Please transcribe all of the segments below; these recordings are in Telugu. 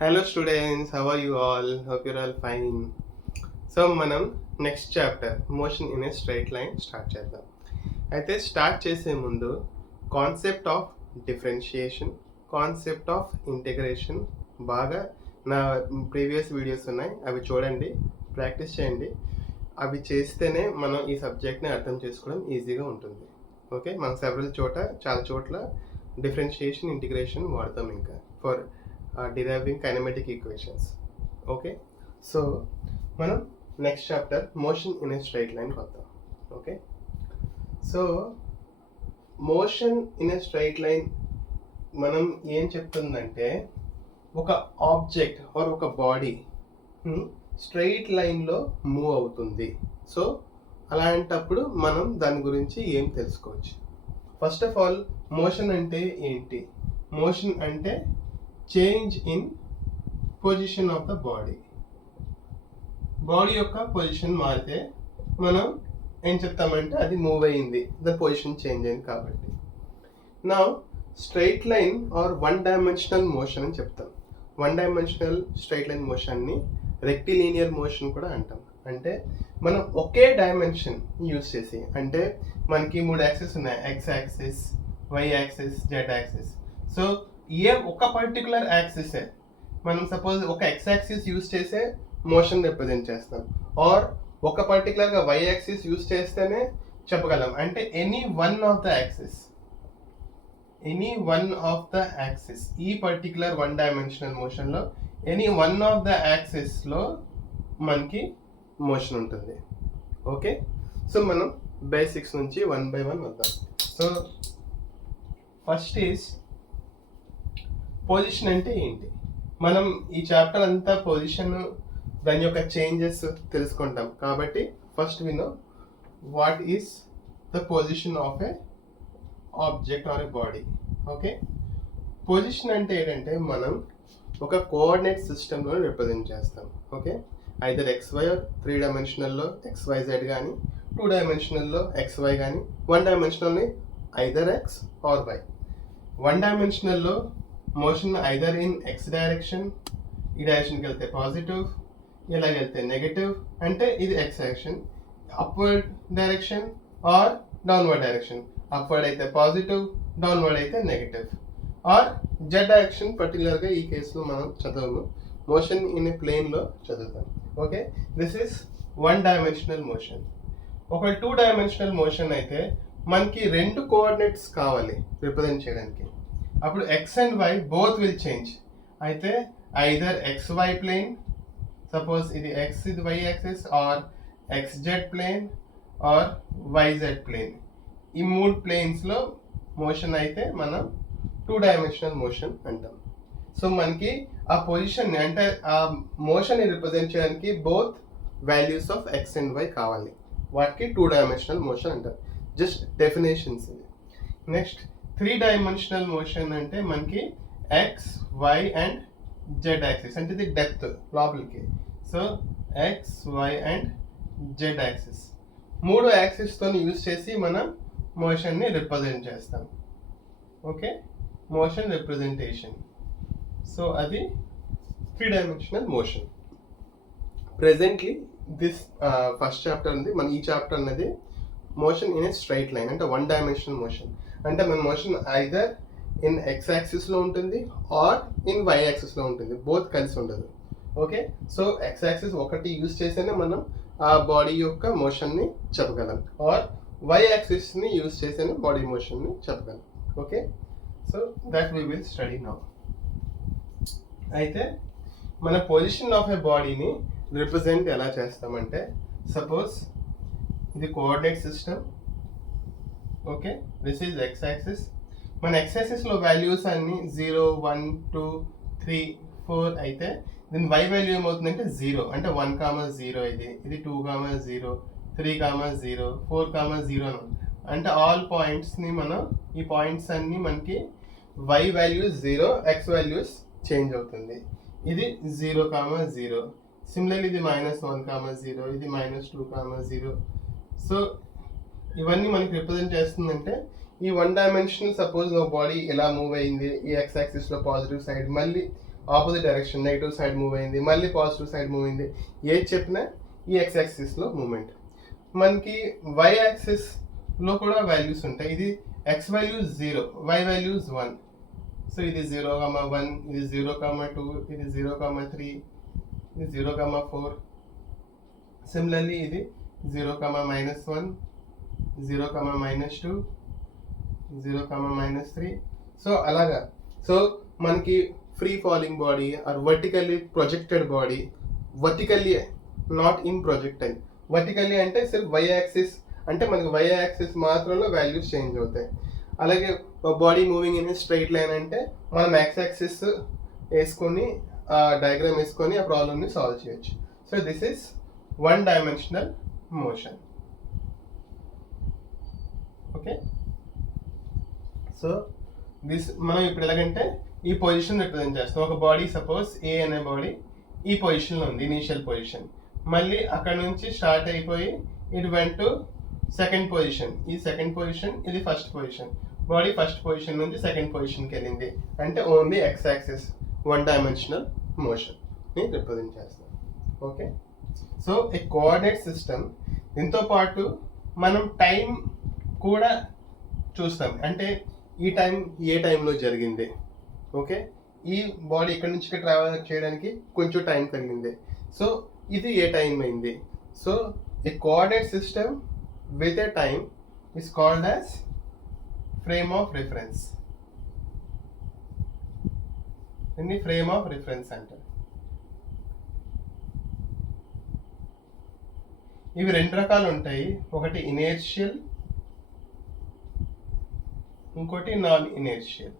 Hello students, how are you all? Hope you're all fine. So మనం next chapter motion in a straight line start చేద్దాం. అయితే స్టార్ట్ చేసే ముందు concept of differentiation, concept of integration బాగా నా ప్రీవియస్ వీడియోస్ ఉన్నాయి, అవి చూడండి, ప్రాక్టీస్ చేయండి. అవి చేస్తేనే మనం ఈ సబ్జెక్ట్ని అర్థం చేసుకోవడం ఈజీగా ఉంటుంది. ఓకే, మనం చాలా చోట్ల డిఫరెన్షియేషన్, ఇంటిగ్రేషన్ వాడతాం ఇంకా for deriving kinematic equations. Okay, so మనం next chapter motion in a straight line కొద్దాం. Okay, so motion in a straight line మనం ఏం చెప్తుందంటే ఒక ఆబ్జెక్ట్ ఆర్ ఒక బాడీ స్ట్రైట్ లైన్లో మూవ్ అవుతుంది. సో అలాంటప్పుడు మనం దాని గురించి ఏం తెలుసుకోవచ్చు. ఫస్ట్ ఆఫ్ ఆల్ మోషన్ అంటే ఏంటి? మోషన్ అంటే change in position of the body. Body యొక్క పొజిషన్ మారితే మనం ఏం చెప్తామంటే అది మూవ్ అయింది, ద పొజిషన్ చేంజ్ అయింది కాబట్టి. నా straight line or one dimensional motion అని చెప్తాం. వన్ డైమెన్షనల్ స్ట్రైట్ లైన్ మోషన్ని రెక్టిలీనియర్ మోషన్ కూడా అంటాం. అంటే మనం ఒకే డైమెన్షన్ యూజ్ చేసి, అంటే మనకి 3 యాక్సిస్ ఉన్నాయి, X axis, Y axis, Z axis. So ఒక పర్టికులర్ యాక్సిసే మనం సపోజ్ ఒక ఎక్స్ యాక్సిస్ యూజ్ చేసే మోషన్ రిప్రజెంట్ చేస్తాం, ఆర్ ఒక పర్టికులర్గా వై యాక్సిస్ యూజ్ చేస్తేనే చెప్పగలం. అంటే any one of the axis ఈ పర్టికులర్ వన్ డైమెన్షనల్ మోషన్లో ఎనీ వన్ ఆఫ్ ద యాక్సిస్లో మనకి మోషన్ ఉంటుంది. ఓకే, సో మనం బేసిక్స్ నుంచి 1 by 1 వద్దాం. సో ఫస్ట్ ఈజ్ పొజిషన్ అంటే ఏంటి? మనం ఈ చాప్టర్ అంతా పొజిషన్, దాని యొక్క చేంజెస్ తెలుసుకుంటాం. కాబట్టి first we know what is the position of a object or a body. Okay, position అంటే ఏంటంటే మనం ఒక కోఆర్డినేట్ సిస్టంలో రిప్రజెంట్ చేస్తాం. ఓకే, ఐదర్ XY ఆర్ 3 డైమెన్షనల్లో XYZ కానీ, 2 డైమెన్షనల్లో XY కానీ, 1 డైమెన్షనల్ని ఐదర్ X ఆర్ Y. 1 డైమెన్షనల్లో motion either in X direction, ఈ డైరెక్షన్కి వెళ్తే పాజిటివ్, ఇలాగ వెళ్తే నెగటివ్, అంటే ఇది X direction. Upward direction or downward direction, upward అయితే పాజిటివ్, డౌన్వర్డ్ అయితే నెగటివ్. ఆర్ జెడ్ డైరెక్షన్ పర్టికులర్గా ఈ కేసులో మనం చదవము, మోషన్ ఇన్ ఏ ప్లేన్లో చదువుతాం. Okay, this is 1 dimensional motion. ఒక 2 డైమెన్షనల్ మోషన్ అయితే మనకి 2 కోఆర్డినేట్స్ కావాలి రిప్రజెంట్ చేయడానికి. అప్పుడు X and Y both will change. అయితే ఐదర్ XY ప్లేన్, సపోజ్ ఇది ఎక్స్, ఇది why axis, or XZ plane or YZ plane. ఈ 3 ప్లేన్స్లో మోషన్ అయితే మనం 2 డైమెన్షనల్ మోషన్ అంటాం. సో మనకి ఆ పొజిషన్ అంటే ఆ మోషన్ రిప్రజెంట్ చేయడానికి both values of X and Y కావాలి, వాటికి 2 డైమెన్షనల్ మోషన్ అంటారు. జస్ట్ డెఫినేషన్స్ ఇది. నెక్స్ట్ 3 డైమెన్షనల్ మోషన్ అంటే మనకి X, Y and Z axis, అంటే ఇది డెప్త్ లోపలికి. So X, Y and Z axis 3 యాక్సిస్తో యూజ్ చేసి మనం మోషన్ని రిప్రజెంట్ చేస్తాం. Okay, motion representation. సో అది 3 dimensional motion. Presently this first chapter ఉంది, మన ఈ చాప్టర్ అనేది motion in a straight line, అంటే 1 డైమెన్షనల్ మోషన్. అంటే మన మోషన్ ఐదర్ ఇన్ ఎక్స్ యాక్సిస్లో ఉంటుంది ఆర్ ఇన్ వై యాక్సిస్లో ఉంటుంది, బోత్ కలిసి ఉండదు. ఓకే, సో ఎక్స్ యాక్సిస్ ఒకటి యూజ్ చేస్తేనే మనం ఆ బాడీ యొక్క మోషన్ని చెప్పగలం, ఆర్ వై యాక్సిస్ని యూజ్ చేస్తేనే బాడీ మోషన్ని చెప్పగలం. Okay, so that we will study now. అయితే మన పొజిషన్ ఆఫ్ ఏ బాడీని రిప్రజెంట్ ఎలా చేస్తామంటే, సపోజ్ ఇది coordinate system. Okay, this is X axis. మన ఎక్స్ యాక్సిస్లో వాల్యూస్ అన్ని 0, 1, 2, 3, 4 అయితే దీని వై వాల్యూ ఏమవుతుందంటే 0, అంటే 1, 0 ఇది 2, 0, 3, 0, 4, 0 అంటే ఆల్ పాయింట్స్ని మనం ఈ పాయింట్స్ అన్ని మనకి Y values 0, X values change అవుతుంది. ఇది 0, 0. సిమిలర్లీ ఇది -1, 0, ఇది -2, 0. సో ఇవన్నీ మనకి రిప్రజెంట్ చేస్తుందంటే ఈ 1 డైమెన్షనల్ సపోజ్ బాడీ ఎలా మూవ్ అయింది, ఈ ఎక్స్ యాక్సిస్లో పాజిటివ్ సైడ్, మళ్ళీ opposite direction, negative side move అయింది, మళ్ళీ పాజిటివ్ సైడ్ మూవ్ అయింది, ఏది చెప్పినా ఈ ఎక్స్ యాక్సిస్లో మూమెంట్. మనకి వై యాక్సిస్లో కూడా వాల్యూస్ ఉంటాయి. ఇది X values 0, Y values 1. So ఇది 0,1, ఇది 0,2, ఇది 0,3, ఇది 0,4. సిమిలర్లీ ఇది 0,-1, 0,-2, 0,-3. సో అలాగా. సో మనకి free falling body or vertically projected body, vertically not in projectile, vertically అంటే సిర్ఫ్ వై యాక్సిస్, అంటే మనకి వై యాక్సిస్ మాత్రంలో వాల్యూస్ చేంజ్ అవుతాయి. అలాగే body moving in straight line అంటే మనం ఎక్స్ యాక్సిస్ వేసుకొని డయాగ్రామ్ వేసుకొని ఆ ప్రాబ్లమ్ని సాల్వ్ చేయొచ్చు. So this is one dimensional motion. Okay, so this మనం ఇప్పుడు ఎలాగంటే ఈ పొజిషన్ రిప్రజెంట్ చేస్తాం. ఒక బాడీ సపోజ్ ఏ అనే బాడీ ఈ పొజిషన్లో ఉంది, ఇనీషియల్ పొజిషన్. మళ్ళీ అక్కడ నుంచి స్టార్ట్ అయిపోయి it went to second position. ఈ సెకండ్ పొజిషన్, ఇది first position. Body first position నుంచి సెకండ్ పొజిషన్కి వెళ్ళింది అంటే only X axis one dimensional మోషన్ని రిప్రజెంట్ చేస్తాం. Okay, so a coordinate system. దీంతో పాటు మనం టైం కూడా చూస్తాం, అంటే ఈ టైం ఏ టైంలో జరిగింది. ఓకే, ఈ బాడీ ఇక్కడ నుంచి ఇక్కడ ట్రావెల్ చేయడానికి కొంచెం టైం కలిగింది, సో ఇది ఏ టైం అయింది. So a coordinate system with a time is called as frame of reference. దీన్ని ఫ్రేమ్ ఆఫ్ రిఫరెన్స్ అంటారు. ఇవి రెండు రకాలు ఉంటాయి, ఒకటి ఇనర్షియల్, ఇంకోటి నాన్ ఇనర్షియల్.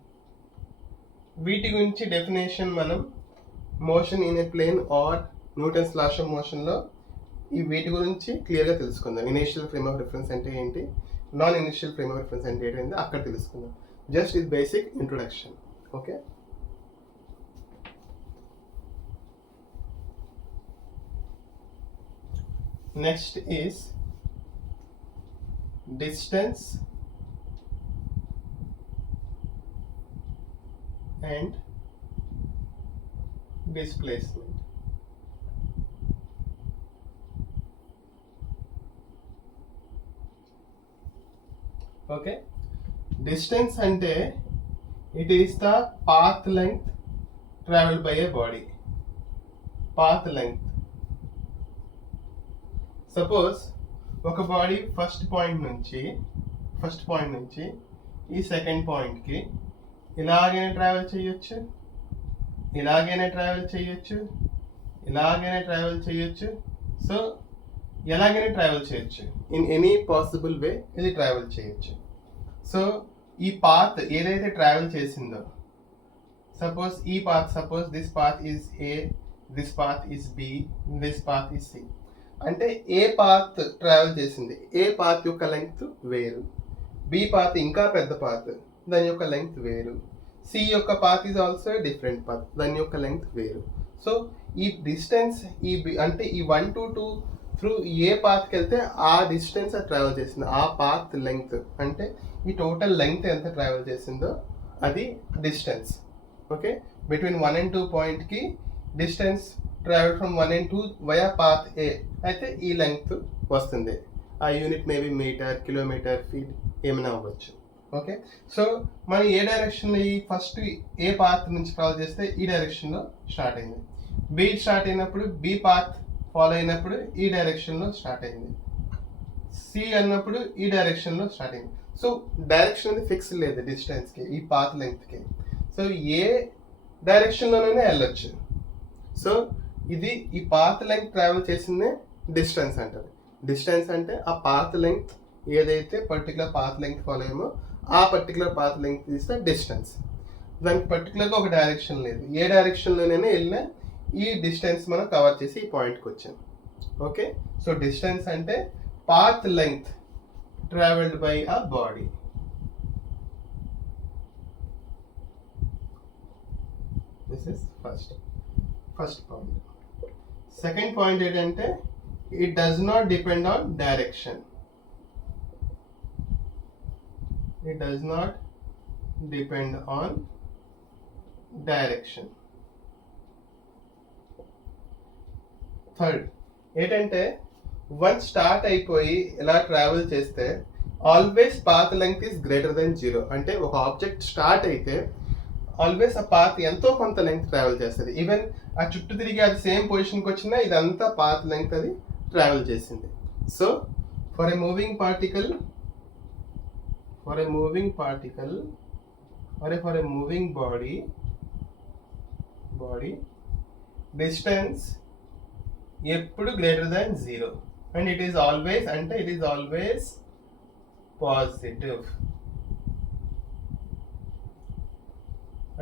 వీటి గురించి డెఫినేషన్ మనం motion in a plane or Newton's laws of మోషన్లో ఈ వీటి గురించి క్లియర్గా తెలుసుకుందాం. ఇనర్షియల్ ఫ్రేమ్ ఆఫ్ రిఫరెన్స్ అంటే ఏంటి, non inertial frame of reference అంటే ఏంటి అక్కడ తెలుసుకుందాం. జస్ట్ ఇది basic introduction. Okay, next is distance and displacement. Okay, distance ante it is the path length traveled by a body. Path length. Suppose ఒక బాడీ ఫస్ట్ పాయింట్ నుంచి ఈ సెకండ్ పాయింట్కి ఇలాగైనా ట్రావెల్ చేయొచ్చు, ఇలాగైనా ట్రావెల్ చేయొచ్చు, ఇలాగైనా ట్రావెల్ చేయొచ్చు. సో ఎలాగైనా ట్రావెల్ చేయొచ్చు, ఇన్ ఎనీ పాసిబుల్ వే ఇది ట్రావెల్ చేయొచ్చు. సో ఈ పాత్ ఏదైతే ట్రావెల్ చేసిందో, సపోజ్ ఈ path, suppose this path is A, this path is B, this path is C. అంటే ఏ పాత్ ట్రావెల్ చేసింది, ఏ పాత్ యొక్క లెంగ్త్ వేరు, బి పాత్ ఇంకా పెద్ద పాత్, దాని యొక్క లెంగ్త్ వేరు, సి యొక్క path is also different path, దాని యొక్క లెంగ్త్ వేరు. సో ఈ డిస్టెన్స్ అంటే ఈ 1 to 2 త్రూ ఏ పాత్కి వెళ్తే ఆ డిస్టెన్స్ ట్రావెల్ చేసింది, ఆ పాత్ లెంగ్త్ అంటే ఈ టోటల్ లెంగ్త్ ఎంత ట్రావెల్ చేసిందో అది డిస్టెన్స్. ఓకే, బిట్వీన్ 1 and 2 పాయింట్కి distance travel from 1 and 2 via path A అయితే ఈ లెంగ్త్ వస్తుంది. ఆ unit maybe metre, kilometre, feet ఏమైనా అవ్వచ్చు. ఓకే, సో మనం ఏ డైరెక్షన్లో ఈ ఫస్ట్ ఏ పాత్ నుంచి ట్రావెల్ చేస్తే ఈ డైరెక్షన్లో స్టార్ట్ అయింది, బి స్టార్ట్ అయినప్పుడు బి పాత్ ఫాలో అయినప్పుడు ఈ డైరెక్షన్లో స్టార్ట్ అయింది, సి అన్నప్పుడు ఈ డైరెక్షన్లో స్టార్ట్ అయింది. సో డైరెక్షన్ అనేది ఫిక్స్ లేదు డిస్టెన్స్కి, ఈ పాత్ లెంగ్త్కి. సో ఏ డైరెక్షన్లోనైనా వెళ్ళొచ్చు. సో ఇది ఈ పాత్ లెంగ్త్ ట్రావెల్ చేసిందే డిస్టెన్స్ అంటారు. డిస్టెన్స్ అంటే ఆ పాత్ లెంగ్త్ ఏదైతే పర్టికులర్ పాత్ లెంగ్త్ ఫాలో అయ్యామో ఆ పర్టికులర్ పాత్ లెంగ్త్ ఇస్తే డిస్టెన్స్. దానికి పర్టికులర్గా ఒక డైరెక్షన్ లేదు, ఏ డైరెక్షన్లోనైనా వెళ్ళినా ఈ డిస్టెన్స్ మనం కవర్ చేసి ఈ పాయింట్కి వచ్చాం. ఓకే, సో డిస్టెన్స్ అంటే path length travelled by a body. This is first point. Second point ఏంటంటే it does not depend on direction. It does not depend on direction. Third ఏంటంటే వన్ స్టార్ట్ అయిపోయి ఇలా ట్రావెల్ చేస్తే always path length is greater than 0. అంటే ఒక ఆబ్జెక్ట్ స్టార్ట్ అయితే ఆల్వేస్ ఆ పాత్ ఎంతో కొంత లెంగ్త్ ట్రావెల్ చేస్తుంది. ఈవెన్ ఆ చుట్టూ తిరిగి అది సేమ్ పొజిషన్కి వచ్చినా ఇదంతా పాత్ లెంగ్త్ అది ట్రావెల్ చేసింది. So for a moving particle or a moving body distance ఎప్పుడు greater than 0 and it is always positive.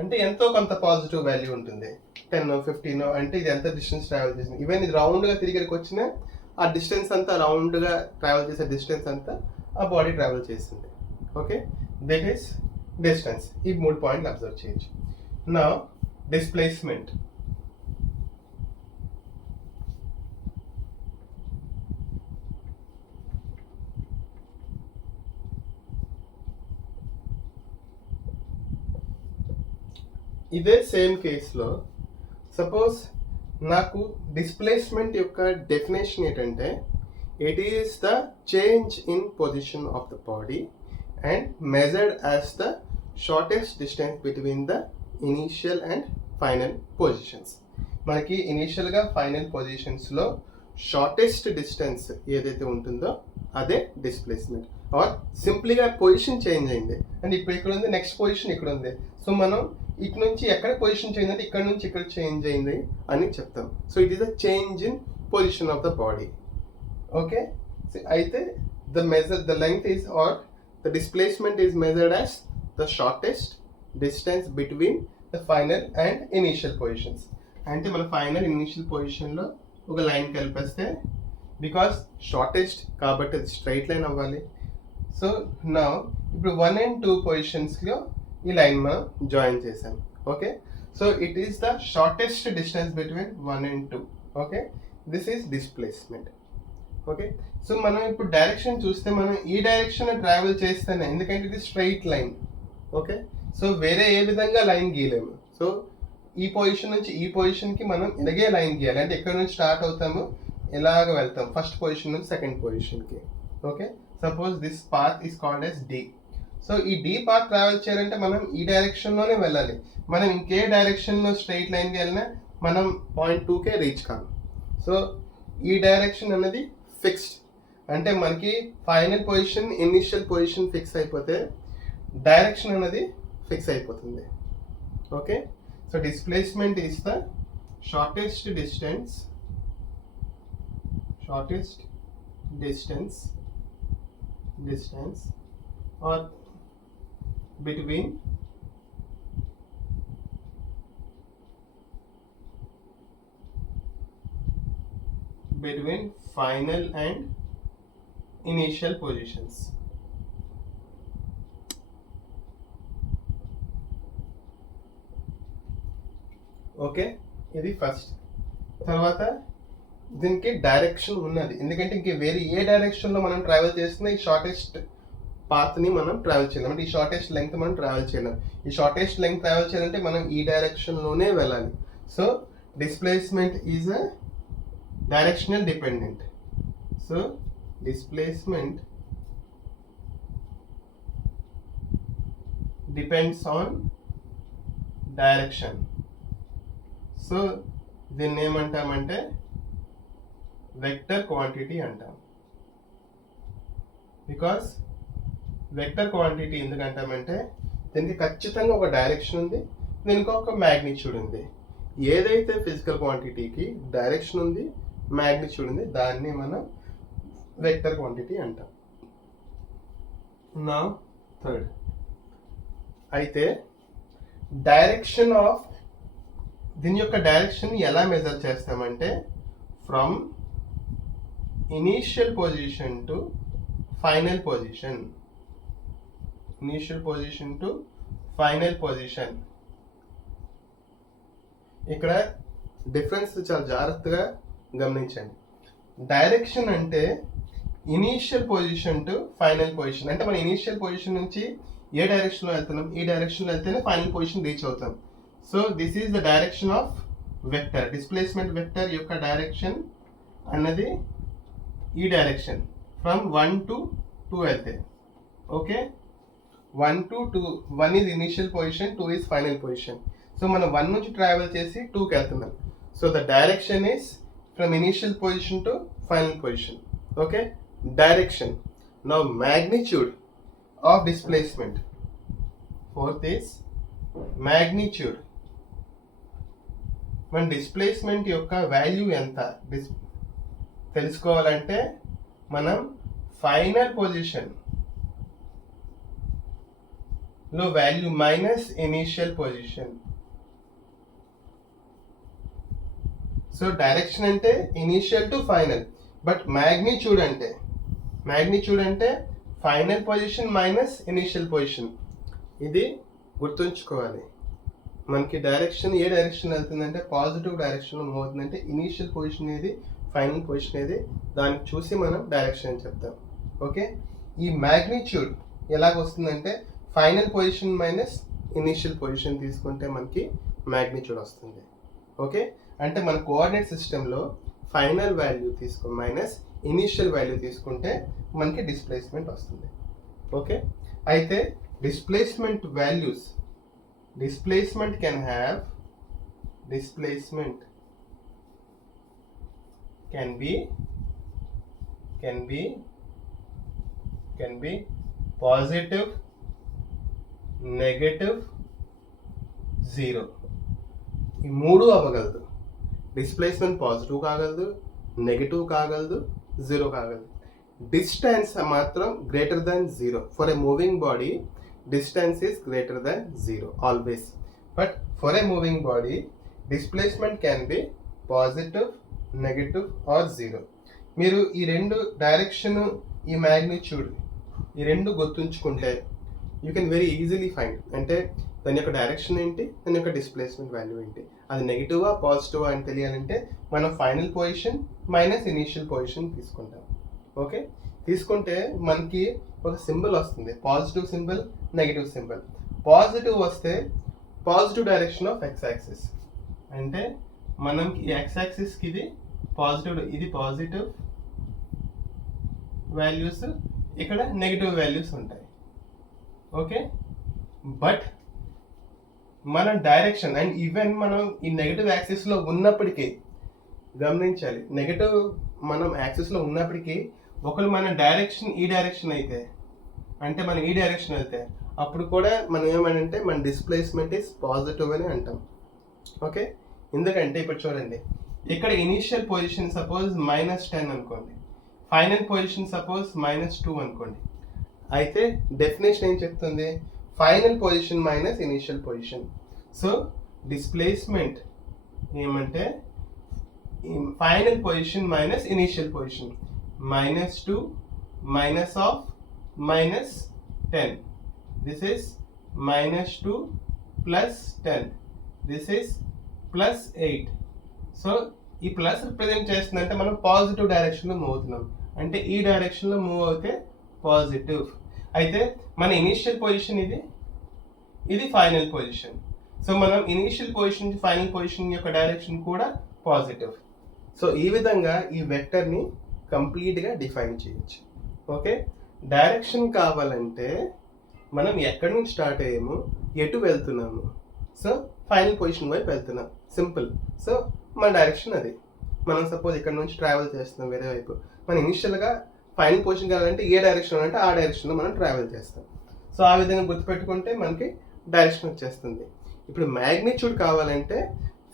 అంటే ఎంతో కొంత పాజిటివ్ వాల్యూ ఉంటుంది, 10 15 అంటే ఇది ఎంత డిస్టెన్స్ ట్రావెల్ చేసింది. ఈవెన్ ఇది రౌండ్గా తిరిగికి వచ్చినా ఆ డిస్టెన్స్ అంతా రౌండ్గా ట్రావెల్ చేసే డిస్టెన్స్ అంతా ఆ బాడీ ట్రావెల్ చేసింది. Okay, that is distance. ఈ 3 పాయింట్లు అబ్జర్వ్ చేయొచ్చు. Now displacement. ఇదే సేమ్ కేసులో సపోజ్ నాకు డిస్ప్లేస్మెంట్ యొక్క డెఫినేషన్ ఏంటంటే it is the change in position of the body and measured as the shortest distance between the initial and final positions. మనకి ఇనీషియల్గా ఫైనల్ పొజిషన్స్లో షార్టెస్ట్ డిస్టెన్స్ ఏదైతే ఉంటుందో అదే డిస్ప్లేస్మెంట్. ఆర్ సింప్లీగా పొజిషన్ చేంజ్ అయింది అండ్ ఇప్పుడు ఇక్కడ ఉంది, నెక్స్ట్ పొజిషన్ ఇక్కడ ఉంది. సో మనం ఇటు నుంచి ఎక్కడ పొజిషన్ చేంజ్ అంటే ఇక్కడ నుంచి ఇక్కడ చేంజ్ అయింది అని చెప్తాం. So it is a change in position of the body. Okay, అయితే the length is or the displacement is measured as the shortest distance between the final and initial positions. అంటే మన ఫైనల్ ఇనీషియల్ పొజిషన్లో ఒక లైన్ కలిపేస్తే బికాస్ షార్టెస్ట్ కాబట్టి అది స్ట్రైట్ లైన్ అవ్వాలి. సో నా ఇప్పుడు 1 and 2 పొజిషన్స్లో ఈ లైన్ మనం జాయిన్ చేసాం. Okay, so it is the shortest distance between 1 and 2. Okay, this is displacement. Okay, so మనం ఇప్పుడు డైరెక్షన్ చూస్తే మనం ఈ డైరెక్షన్ ట్రావెల్ చేస్తేనే, ఎందుకంటే ఇది స్ట్రైట్ లైన్. ఓకే, సో వేరే ఏ విధంగా లైన్ గీయలేము. సో ఈ పొజిషన్ నుంచి ఈ పొజిషన్కి మనం ఇలాగే లైన్ గీయాలి. అంటే ఎక్కడ నుంచి స్టార్ట్ అవుతాము ఎలాగ వెళ్తాం ఫస్ట్ పొజిషన్ నుంచి సెకండ్ పొజిషన్కి. Okay, suppose this path is called S D. So ఈ డి పాత్ ట్రావెల్ చేయాలంటే మనం ఈ డైరెక్షన్లోనే వెళ్ళాలి. మనం ఇంకే డైరెక్షన్లో స్ట్రైట్ లైన్కి వెళ్ళినా మనం పాయింట్ 2కే రీచ్ కాదు. సో ఈ డైరెక్షన్ అనేది ఫిక్స్డ్. అంటే మనకి final position initial position fix అయిపోతే డైరెక్షన్ అనేది ఫిక్స్ అయిపోతుంది. Okay, so displacement is the shortest distance or between final and initial positions. Okay, ఇది ఫస్ట్. తర్వాత దీనికి డైరెక్షన్ ఉన్నది, ఎందుకంటే ఇంక వేరే ఏ డైరెక్షన్లో మనం ట్రావెల్ చేస్తున్నా ఈ షార్టెస్ట్ పాత్ని మనం ట్రావెల్ చేయలేం. అంటే ఈ షార్టెస్ట్ లెంగ్త్ మనం ట్రావెల్ చేయలేం. ఈ షార్టెస్ట్ లెంగ్త్ ట్రావెల్ చేయాలంటే మనం ఈ డైరెక్షన్లోనే వెళ్ళాలి. So displacement is a directional dependent. So displacement depends on direction. So దీన్ని ఏమంటామంటే వెక్టర్ క్వాంటిటీ అంటాం. బికాస్ వెక్టర్ క్వాంటిటీ ఎందుకంటామంటే దీనికి ఖచ్చితంగా ఒక డైరెక్షన్ ఉంది, దీనికి ఒక మ్యాగ్నిట్యూడ్ ఉంది. ఏదైతే ఫిజికల్ క్వాంటిటీకి డైరెక్షన్ ఉంది, మ్యాగ్నిట్యూడ్ ఉంది, దాన్ని మనం వెక్టర్ క్వాంటిటీ అంటాం. నా థర్డ్ అయితే డైరెక్షన్ ఆఫ్ దీని యొక్క డైరెక్షన్ ఎలా మెజర్ చేస్తామంటే from initial position to final position. ఇక్కడ డిఫరెన్స్ చాలా జాగ్రత్తగా గమనించండి. డైరెక్షన్ అంటే initial position to final position. అంటే మనం ఇనీషియల్ పొజిషన్ నుంచి ఏ డైరెక్షన్లో వెళ్తున్నాం, ఈ డైరెక్షన్లో వెళ్తేనే ఫైనల్ పొజిషన్ రీచ్ అవుతాం. So this is the direction of vector. Displacement vector యొక్క డైరెక్షన్ అన్నది ఈ డైరెక్షన్ ఫ్రమ్ 1 to 2 వెళ్తే okay 1 to 2 1 is initial position 2 is final position so మనం 1 నుంచి ట్రావెల్ చేసి 2కి వెళ్తున్నాం so the direction is from initial position to final position okay direction now magnitude of displacement fourth is magnitude మన డిస్ప్లేస్మెంట్ యొక్క వాల్యూ ఎంత తెలుసుకోవాలంటే మనం ఫైనల్ పొజిషన్ లో value minus initial position so direction అంటే initial to final but magnitude అంటే final position minus initial position ఇది గుర్తుంచుకోవాలి మనకి డైరెక్షన్ ఏ డైరెక్షన్ వెళ్తుందంటే పాజిటివ్ డైరెక్షన్లో మూవ్ అవుతుందంటే ఇనిషియల్ పొజిషన్ ఏది ఫైనల్ పొజిషన్ ఏది దాన్ని చూసి మనం డైరెక్షన్ అని చెప్తాం ఓకే ఈ మ్యాగ్నిట్యూడ్ ఎలాగ వస్తుందంటే final position minus initial position తీసుకుంటే మనకి మ్యాగ్నిట్యూడ్ వస్తుంది ఓకే అంటే మన కోఆర్డినేట్ సిస్టంలో final value minus initial value తీసుకుంటే మనకి డిస్ప్లేస్మెంట్ వస్తుంది ఓకే అయితే displacement values displacement can be positive, negative, zero ఈ మూడు అవ్వగలదు డిస్ప్లేస్మెంట్ పాజిటివ్ కాగలదు నెగటివ్ కాగలదు జీరో కాగలదు డిస్టెన్స్ మాత్రం greater than zero for a moving body distance is greater than 0 always but for a moving body displacement can be positive negative or 0 మీరు ఈ రెండు డైరెక్షన్ ఈ మ్యాగ్నిట్యూడ్ ఈ రెండు గుర్తుంచుకుంటే you can very easily find అంటే దాని యొక్క డైరెక్షన్ ఏంటి దాని యొక్క డిస్ప్లేస్మెంట్ వాల్యూ ఏంటి అది నెగిటివా పాజిటివా అని తెలియాలంటే మనం final position minus initial position తీసుకుంటాం ఓకే తీసుకుంటే మనకి ఒక సింబల్ వస్తుంది positive symbol negative symbol positive వస్తే positive direction of x axis అంటే మనకి ఎక్స్ యాక్సిస్కి ఇది పాజిటివ్ వాల్యూస్ ఇక్కడ నెగిటివ్ వాల్యూస్ ఉంటాయి ఓకే బట్ మన డైరెక్షన్ అండ్ ఈవెన్ మనం ఈ నెగిటివ్ యాక్సిస్లో ఉన్నప్పటికీ గమనించాలి నెగిటివ్ మనం యాక్సిస్లో ఉన్నప్పటికీ ఒకరు మన డైరెక్షన్ ఈ డైరెక్షన్ అయితే అంటే మనం ఈ డైరెక్షన్ వెళ్తే అప్పుడు కూడా మనం ఏమనంటే మన డిస్ప్లేస్మెంట్ ఈస్ పాజిటివ్ అని అంటాం ఓకే ఎందుకంటే ఇప్పుడు చూడండి ఇక్కడ ఇనిషియల్ పొజిషన్ సపోజ్ -10 అనుకోండి ఫైనల్ పొజిషన్ సపోజ్ -2 అనుకోండి అయితే డెఫినేషన్ ఏం చెప్తుంది final position minus initial position so displacement ఏమంటే final position minus initial position -2 minus of -10 this is -2 plus 10 this is +8 so ఈ ప్లస్ రిప్రజెంట్ చేస్తుందంటే మనం పాజిటివ్ డైరెక్షన్లో మూవ్ అవుతున్నాం అంటే ఈ డైరెక్షన్లో మూవ్ అవుతే పాజిటివ్ అయితే మన ఇనిషియల్ పొజిషన్ ఇది ఫైనల్ పొజిషన్ సో మనం ఇనిషియల్ పొజిషన్ నుంచి ఫైనల్ పొజిషన్ యొక్క డైరెక్షన్ కూడా పాజిటివ్ సో ఈ విధంగా ఈ వెక్టర్ని కంప్లీట్గా డిఫైన్ చేయొచ్చు ఓకే డైరెక్షన్ కావాలంటే మనం ఎక్కడి నుంచి స్టార్ట్ అయ్యాము ఎటు వెళ్తున్నాము సో ఫైనల్ పొజిషన్ వైపు వెళ్తున్నాం సింపుల్ సో మన డైరెక్షన్ అది మనం సపోజ్ ఇక్కడ నుంచి ట్రావెల్ చేస్తున్నాం వేరే వైపు మనం ఇనిషియల్గా ఫైనల్ పొజిషన్ కావాలంటే ఏ డైరెక్షన్ అంటే ఆ డైరెక్షన్లో మనం ట్రావెల్ చేస్తాం సో ఆ విధంగా గుర్తుపెట్టుకుంటే మనకి డైరెక్షన్ వచ్చేస్తుంది ఇప్పుడు మ్యాగ్నిట్యూడ్ కావాలంటే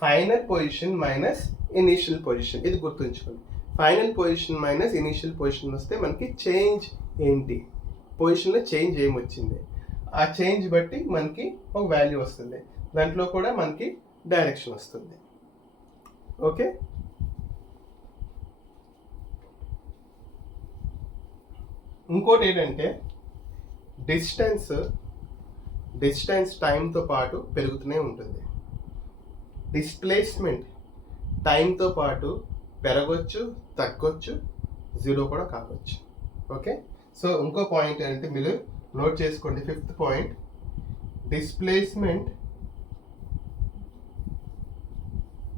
final position minus initial position ఇది గుర్తుంచుకోండి final position minus initial position వస్తే మనకి చేంజ్ ఏంటి పొజిషన్లో చేంజ్ ఏమొచ్చింది ఆ చేంజ్ బట్టి మనకి ఒక వాల్యూ వస్తుంది దాంట్లో కూడా మనకి డైరెక్షన్ వస్తుంది ఓకే ఇంకోటి ఏంటంటే డిస్టెన్స్ టైంతో పాటు పెరుగుతూనే ఉంటుంది డిస్ప్లేస్మెంట్ టైంతో పాటు పెరగొచ్చు తగ్గొచ్చు జీరో కూడా కావచ్చు ఓకే సో ఇంకో పాయింట్ ఏంటంటే మీరు నోట్ చేసుకోండి 5th point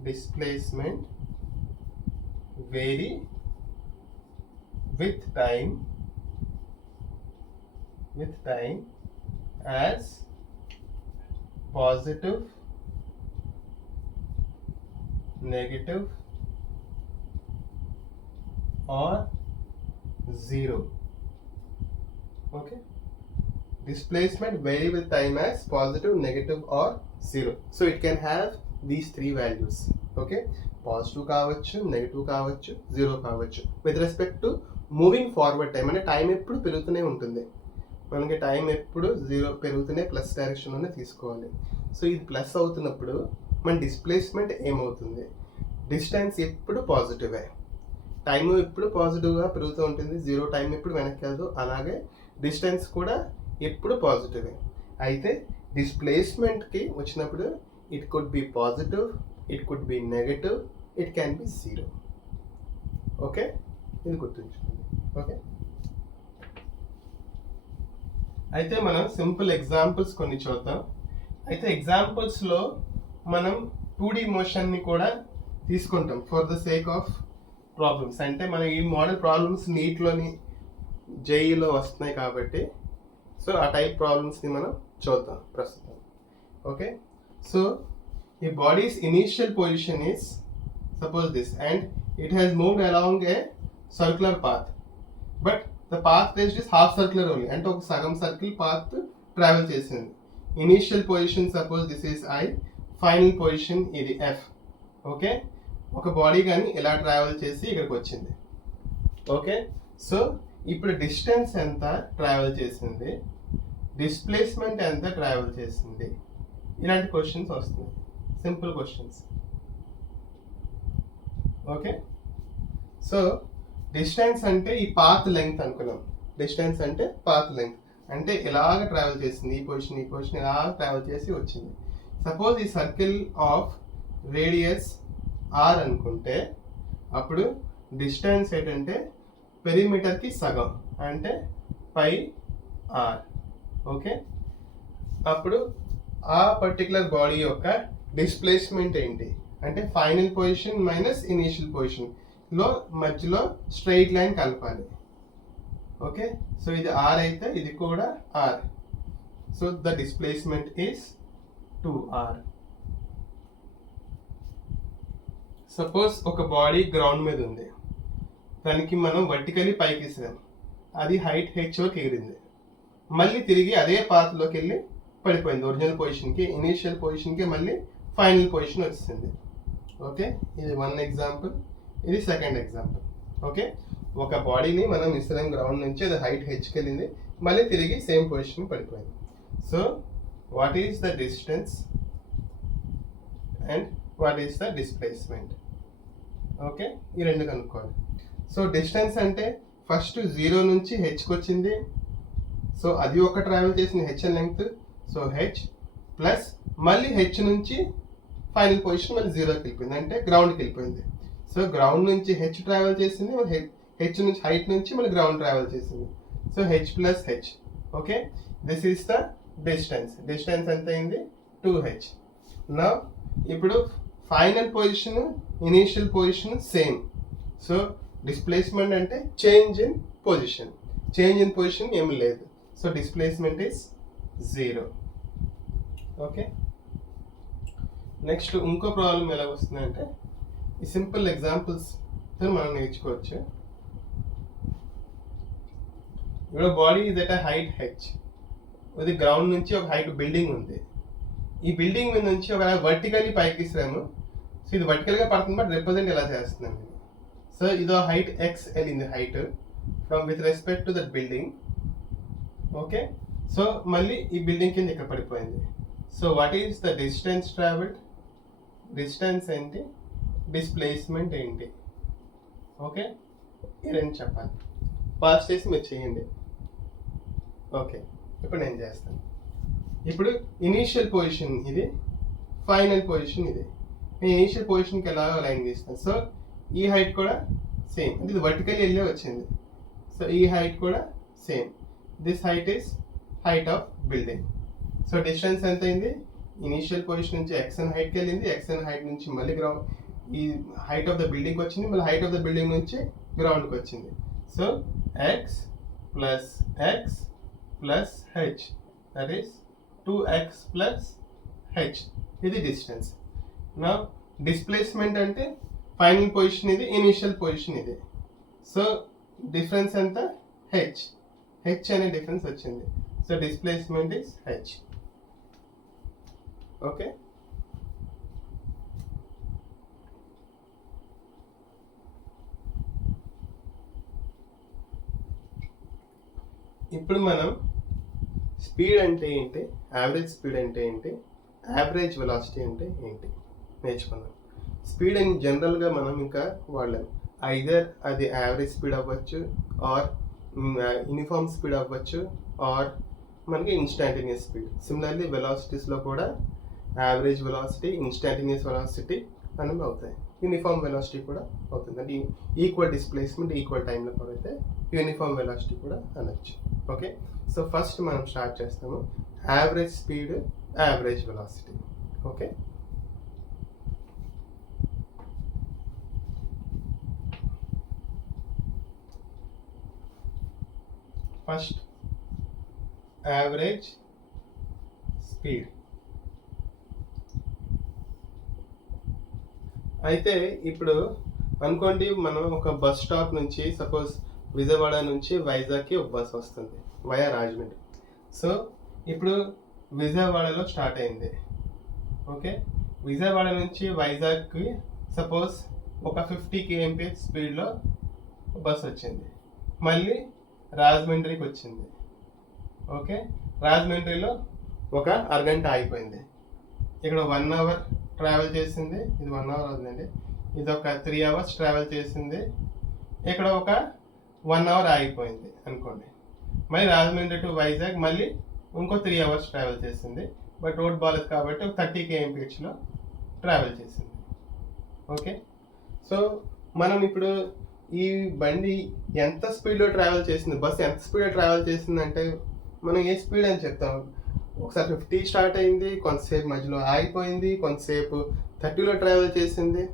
displacement vary with time as positive, negative or zero. Okay, displacement vary with time as positive, negative or zero. So it can have these three values. Okay, positive కావచ్చు, నెగిటివ్ కావచ్చు, జీరో కావచ్చు. With respect to moving forward time, అంటే టైం ఎప్పుడు పెరుగుతూనే ఉంటుంది. మనకి టైం ఎప్పుడు జీరో పెరుగుతూనే ప్లస్ డైరెక్షన్లోనే తీసుకోవాలి. సో ఇది ప్లస్ అవుతున్నప్పుడు మన డిస్ప్లేస్మెంట్ ఏమవుతుంది? డిస్టెన్స్ ఎప్పుడు పాజిటివే, టైం ఎప్పుడు పాజిటివ్గా పెరుగుతూ ఉంటుంది. జీరో టైం ఎప్పుడు వెనక్కి వెళ్దు, అలాగే డిస్టెన్స్ కూడా ఎప్పుడు పాజిటివే. అయితే డిస్ప్లేస్మెంట్కి వచ్చినప్పుడు it could be positive, it could be negative, it can be zero. Okay, ఇది గుర్తుంచుకోండి. ఓకే, అయితే మనం సింపుల్ ఎగ్జాంపుల్స్ కొన్ని చూద్దాం. అయితే ఎగ్జాంపుల్స్లో మనం 2D మోషన్ని కూడా తీసుకుంటాం for the sake of problems. అంటే మనం ఈ మోడల్ ప్రాబ్లమ్స్ నీట్లోని జేఈలో వస్తున్నాయి కాబట్టి సో ఆ టైప్ ప్రాబ్లమ్స్ని మనం చూద్దాం ప్రస్తుతం. ఓకే, సో ఈ bodies initial position is suppose this and it has moved along A circular path, but the path range is half circular only, అంటే ఒక సగం సర్కిల్ పాత్ ట్రావెల్ చేసింది. Initial position suppose this is I, final position ఇది ఎఫ్. ఓకే, ఒక బాడీ కానీ ఇలా ట్రావెల్ చేసి ఇక్కడికి వచ్చింది. ఓకే, సో ఇప్పుడు డిస్టెన్స్ ఎంత ట్రావెల్ చేసింది, డిస్ప్లేస్మెంట్ ఎంత ట్రావెల్ చేసింది, ఇలాంటి క్వశ్చన్స్ వస్తున్నాయి, simple questions. Okay, so distance అంటే ఈ పాత్ లెంగ్త్ అనుకున్నాం. డిస్టెన్స్ అంటే పాత్ లెంగ్త్, అంటే ఇలాగ ట్రావెల్ చేసింది, ఈ పొజిషన్ ఇలాగ ట్రావెల్ చేసి వచ్చింది. సపోజ్ ఈ సర్కిల్ ఆఫ్ రేడియస్ ఆర్ అనుకుంటే అప్పుడు డిస్టెన్స్ ఏంటంటే పెరిమీటర్కి సగం, అంటే పై ఆర్. ఓకే, అప్పుడు ఆ పర్టికులర్ బాడీ యొక్క డిస్ప్లేస్మెంట్ ఏంటి అంటే ఫైనల్ పొజిషన్ మైనస్ ఇనీషియల్ పొజిషన్లో మధ్యలో స్ట్రైట్ లైన్ కలపాలి. ఓకే, సో ఇది ఆర్ అయితే ఇది కూడా R. So the displacement is 2r. Suppose ఒక బాడీ గ్రౌండ్ మీద ఉంది, దానికి మనం వర్టికలీ పైకి ఇస్తాం, అది హైట్ h వరకు ఎగిరింది, మళ్ళీ తిరిగి అదే పాత్లోకి వెళ్ళి పడిపోయింది ఒరిజినల్ పొజిషన్కి, ఇనీషియల్ పొజిషన్కి మళ్ళీ ఫైనల్ పొజిషన్ వచ్చింది. ఓకే, ఇది వన్ ఎగ్జాంపుల్, ఇది సెకండ్ ఎగ్జాంపుల్. ఓకే, ఒక బాడీని మనం ఇస్తాం గ్రౌండ్ నుంచి, అది హైట్ hకి వెళ్ళింది, మళ్ళీ తిరిగి సేమ్ పొజిషన్ పడిపోయింది. So what is the distance and what is the displacement? Okay, ఈ రెండు కనుక్కోవాలి. సో డిస్టెన్స్ అంటే ఫస్ట్ 0 నుంచి హెచ్కి వచ్చింది, సో అది ఒక ట్రావెల్ చేసింది h length, so h plus మళ్ళీ హెచ్ నుంచి ఫైనల్ పొజిషన్ మళ్ళీ 0కి వెళ్ళిపోయింది, అంటే గ్రౌండ్కి వెళ్ళిపోయింది. సో గ్రౌండ్ నుంచి హెచ్ ట్రావెల్ చేసింది, మళ్ళీ హెచ్ నుంచి హైట్ నుంచి మళ్ళీ గ్రౌండ్ ట్రావెల్ చేసింది, so h plus h. Okay, this is the distance. Distance ఎంత అయింది? 2h. నా ఇప్పుడు final position initial position same, so displacement అంటే change in position. Change in position ఏమి లేదు, so displacement is 0. Okay, next ఇంకో ప్రాబ్లం ఎలా వస్తుందంటే ఈ సింపుల్ ఎగ్జాంపుల్స్ మనం నేర్చుకోవచ్చు. ఇప్పుడు body is at height h, ఇది గ్రౌండ్ నుంచి ఒక హైట్ బిల్డింగ్ ఉంది, ఈ బిల్డింగ్ మీద నుంచి ఒక వర్టికల్లీ పైకి ఇస్తాము, సో ఇది వర్టికల్గా పడుతుంది బట్ రిప్రజెంట్ ఎలా చేస్తున్నాం. సో ఇదో హైట్ x వెళ్ళింది, height from with respect to that building. Okay, so మళ్ళీ ఈ బిల్డింగ్ కింద ఇక్కడ పడిపోయింది. So what is the distance travelled? Distance ఏంటి, డిస్ప్లేస్మెంట్ ఏంటి? ఓకే, ఈ రెండు చెప్పాలి. పాస్ చేసి మీరు చేయండి. ఓకే, ఇప్పుడు నేను చేస్తాను. ఇప్పుడు ఇనీషియల్ పొజిషన్ ఇది, ఫైనల్ పొజిషన్ ఇది. నేను ఇనీషియల్ పొజిషన్కి ఎలా లైన్ తీస్తాను. సో ఈ హైట్ కూడా సేమ్, అంటే ఇది వర్టికల్ వెళ్ళే వచ్చింది, సో ఈ హైట్ కూడా same. This height is height of building. So distance ఎంత అయింది? ఇనీషియల్ పొజిషన్ నుంచి ఎక్స్ఎన్ హైట్కి వెళ్ళింది, ఎక్స్ఎన్ హైట్ నుంచి మళ్ళీ ఈ హైట్ ఆఫ్ ద బిల్డింగ్ వచ్చింది, మళ్ళీ హైట్ ఆఫ్ ద బిల్డింగ్ నుంచి గ్రౌండ్కి వచ్చింది. So X plus X plus H, that is 2x plus H, ఇది డిస్టెన్స్. నా డిస్ప్లేస్మెంట్ అంటే ఫైనల్ పొజిషన్ ఇది, ఇనిషియల్ పొజిషన్ ఇది. సో డిఫరెన్స్ ఎంత? హెచ్. హెచ్ అనే డిఫరెన్స్ వచ్చింది. So displacement is H. Okay, ఇప్పుడు మనం స్పీడ్ అంటే ఏంటి, యావరేజ్ స్పీడ్ అంటే ఏంటి, యావరేజ్ వెలాసిటీ అంటే ఏంటి నేర్చుకున్నాం. స్పీడ్ అని జనరల్గా మనం ఇంకా వాడలేం. ఐదర్ అది యావరేజ్ స్పీడ్ అవ్వచ్చు, ఆర్ యూనిఫామ్ స్పీడ్ అవ్వచ్చు, ఆర్ మనకి ఇన్స్టాంటేనియస్ స్పీడ్. సిమిలర్లీ వెలాసిటీస్లో కూడా యావరేజ్ వెలాసిటీ, ఇన్స్టాంటేనియస్ వెలాసిటీ అనేవి అవుతాయి. యూనిఫామ్ వెలాసిటీ కూడా అవుతుంది. అంటే ఈక్వల్ డిస్ప్లేస్మెంట్ ఈక్వల్ టైంలో కూడా అయితే యూనిఫామ్ వెలాసిటీ కూడా అనొచ్చు. ఓకే, సో ఫస్ట్ మనం స్టార్ట్ చేస్తాము average speed, average velocity. Okay, first average speed. అయితే ఇప్పుడు అనుకోండి, మనం ఒక బస్ స్టాప్ నుంచి సపోజ్ విజయవాడ నుంచి వైజాగ్కి ఒక బస్ వస్తుంది వయా రాజమండ్రి. సో ఇప్పుడు విజయవాడలో స్టార్ట్ అయింది. ఓకే, విజయవాడ నుంచి వైజాగ్కి సపోజ్ ఒక 50 kmph స్పీడ్లో బస్ వచ్చింది. మళ్ళీ రాజమండ్రికి వచ్చింది. ఓకే, రాజమండ్రిలో ఒక అరగంట ఆగిపోయింది. ఇక్కడ 1 hour ట్రావెల్ చేసింది, ఇది 1 hour అవుతుందండి. ఇది ఒక 3 hours ట్రావెల్ చేసింది. ఇక్కడ ఒక 1 hour ఆగిపోయింది అనుకోండి. మళ్ళీ రాజమండ్రి టు వైజాగ్ మళ్ళీ ఇంకో 3 hours ట్రావెల్ చేసింది. బట్ రోడ్ బాగాలేదు కాబట్టి 30 kmphలో ట్రావెల్ చేసింది. ఓకే, సో మనం ఇప్పుడు ఈ బండి ఎంత స్పీడ్లో ట్రావెల్ చేసింది, బస్సు ఎంత స్పీడ్లో ట్రావెల్ చేసిందంటే మనం ఏ స్పీడ్ అని చెప్తాం. ఒకసారి 50 స్టార్ట్ అయింది, కొంతసేపు మధ్యలో ఆగిపోయింది, కొంతసేపు 30లో ట్రావెల్ చేసింది.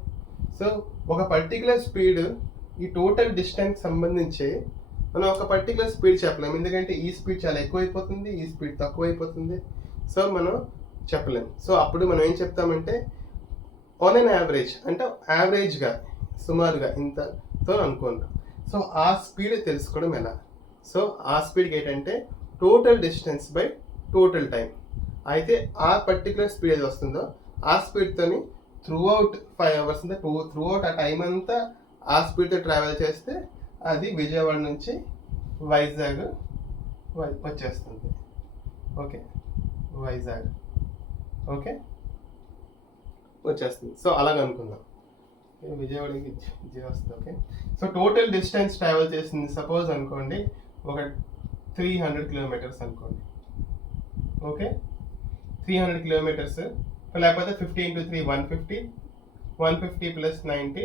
సో ఒక పర్టికులర్ స్పీడ్, ఈ టోటల్ డిస్టెన్స్ సంబంధించి మనం ఒక పర్టికులర్ స్పీడ్ చెప్పలేము. ఎందుకంటే ఈ స్పీడ్ చాలా ఎక్కువైపోతుంది, ఈ స్పీడ్ తక్కువైపోతుంది. సో మనం చెప్పలేము. సో అప్పుడు మనం ఏం చెప్తామంటే ఆన్ అన్ యావరేజ్, అంటే యావరేజ్గా సుమారుగా ఇంతతో అనుకుందాం. సో ఆ స్పీడ్ తెలుసుకోవడం ఎలా? సో ఆ స్పీడ్కి ఏంటంటే total distance by total time. అయితే ఆ పర్టికులర్ స్పీడ్ ఏది వస్తుందో ఆ స్పీడ్తోని త్రూఅవుట్ 5 hours అంటే త్రూఅవుట్ ఆ టైం అంతా ఆ స్పీడ్తో ట్రావెల్ చేస్తే అది విజయవాడ నుంచి వైజాగ్ వచ్చేస్తుంది. ఓకే, వైజాగ్ ఓకే వచ్చేస్తుంది. సో అలాగ అనుకుందాం, విజయవాడకి వస్తుంది. Okay, so total distance travel చేసింది సపోజ్ అనుకోండి ఒక 300 kilometers అనుకోండి. ఓకే, 300 kilometers, లేకపోతే 50 into 3 150, 150 plus 90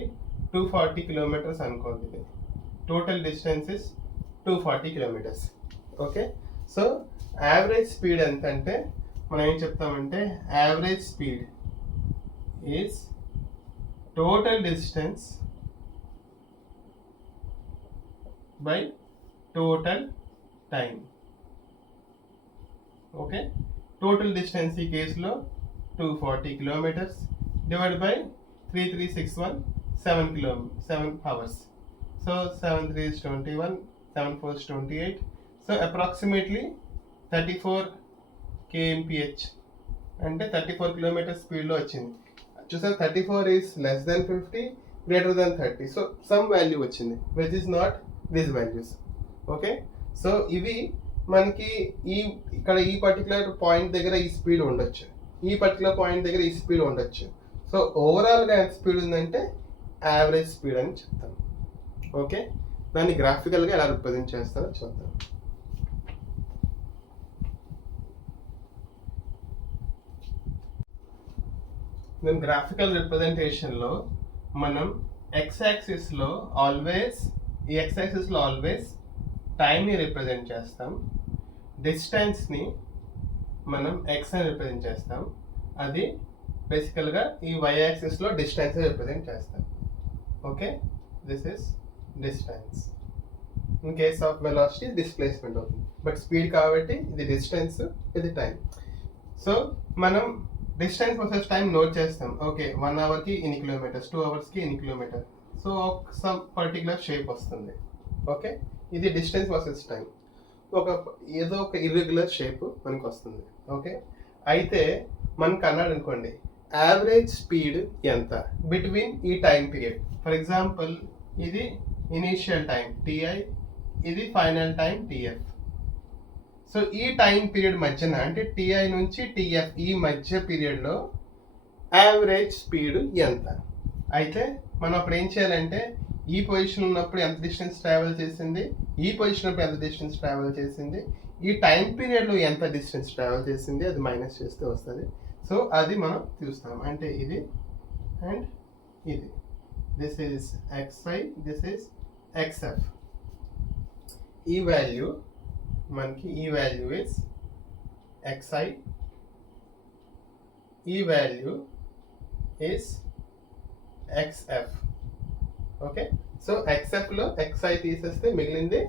240 kilometers అనుకోండి. ఇది total distance is 240 kilometers. Okay, so average speed ఎంత అంటే మనం ఏం చెప్తామంటే average speed is total distance by total time. Okay, total distance ఈ కేసులో 240 kilometers divide by 3361 7 hours. So 7 3 is 21, 7 4 is 28. So approximately 34 kmph అంటే 34 kilometers స్పీడ్లో వచ్చింది. చూసారు, 34 is less than 50, greater than 30. So some value వచ్చింది which is not these values. Okay, so ఇవి మనకి ఇక్కడ ఈ పర్టికులర్ పాయింట్ దగ్గర ఈ స్పీడ్ ఉండొచ్చు, ఈ పర్టికులర్ పాయింట్ దగ్గర ఈ స్పీడ్ ఉండొచ్చు. సో ఓవరాల్గా ఎంత స్పీడ్ ఉందంటే యావరేజ్ స్పీడ్ అని చెప్తాం. ఓకే, దాన్ని గ్రాఫికల్గా ఎలా రిప్రజెంట్ చేస్తారో చూద్దాం. దెన్ గ్రాఫికల్ రిప్రజెంటేషన్లో మనం ఎక్స్ యాక్సిస్లో ఆల్వేస్ టైంని రిప్రజెంట్ చేస్తాం, డిస్టెన్స్ని మనం ఎక్స్ అని రిప్రజెంట్ చేస్తాం, అది బేసికల్గా ఈ వై యాక్సిస్లో డిస్టెన్స్ రిప్రజెంట్ చేస్తాం. Okay, this is distance. In case of velocity displacement అవుతుంది, బట్ స్పీడ్ కాబట్టి ఇది డిస్టెన్స్, ఇది టైం. సో మనం డిస్టెన్స్ వర్సెస్ టైం నోట్ చేస్తాం. ఓకే, 1 అవర్కి ఇన్ని కిలోమీటర్స్, 2 అవర్స్కి ఇన్ని kilometre. So some particular shape వస్తుంది. ఓకే, ఇది డిస్టెన్స్ వర్సెస్ టైం. ఏదో ఒక ఇర్రెగ్యులర్ షేప్ మనకు వస్తుంది. ఓకే, అయితే మనకు అన్నాడు అనుకోండి యావరేజ్ స్పీడ్ ఎంత బిట్వీన్ ఈ టైం పీరియడ్. ఫర్ ఎగ్జాంపుల్ ఇది ఇనీషియల్ టైం టిఐ, ఇది ఫైనల్ టైం టిఎఫ్. సో ఈ టైం పీరియడ్ మధ్యన అంటే టిఐ నుంచి టిఎఫ్ ఈ మధ్య పీరియడ్లో యావరేజ్ స్పీడ్ ఎంత. అయితే మనం అప్పుడు ఏం చేయాలంటే ఈ పొజిషన్ ఉన్నప్పుడు ఎంత డిస్టెన్స్ ట్రావెల్ చేసింది, ఈ పొజిషన్ ఉన్నప్పుడు ఎంత డిస్టెన్స్ ట్రావెల్ చేసింది, ఈ టైం పీరియడ్లో ఎంత డిస్టెన్స్ ట్రావెల్ చేసింది, అది మైనస్ చేస్తే వస్తుంది. సో అది మనం చూస్తాం. అంటే ఇది అండ్ ఇది, this is xi, this is xf. ఈ వాల్యూ మనకి ఈ వాల్యూ ఇస్ xi, ఈ value is xf. Okay, so xfలో xi తీసేస్తే మిగిలింది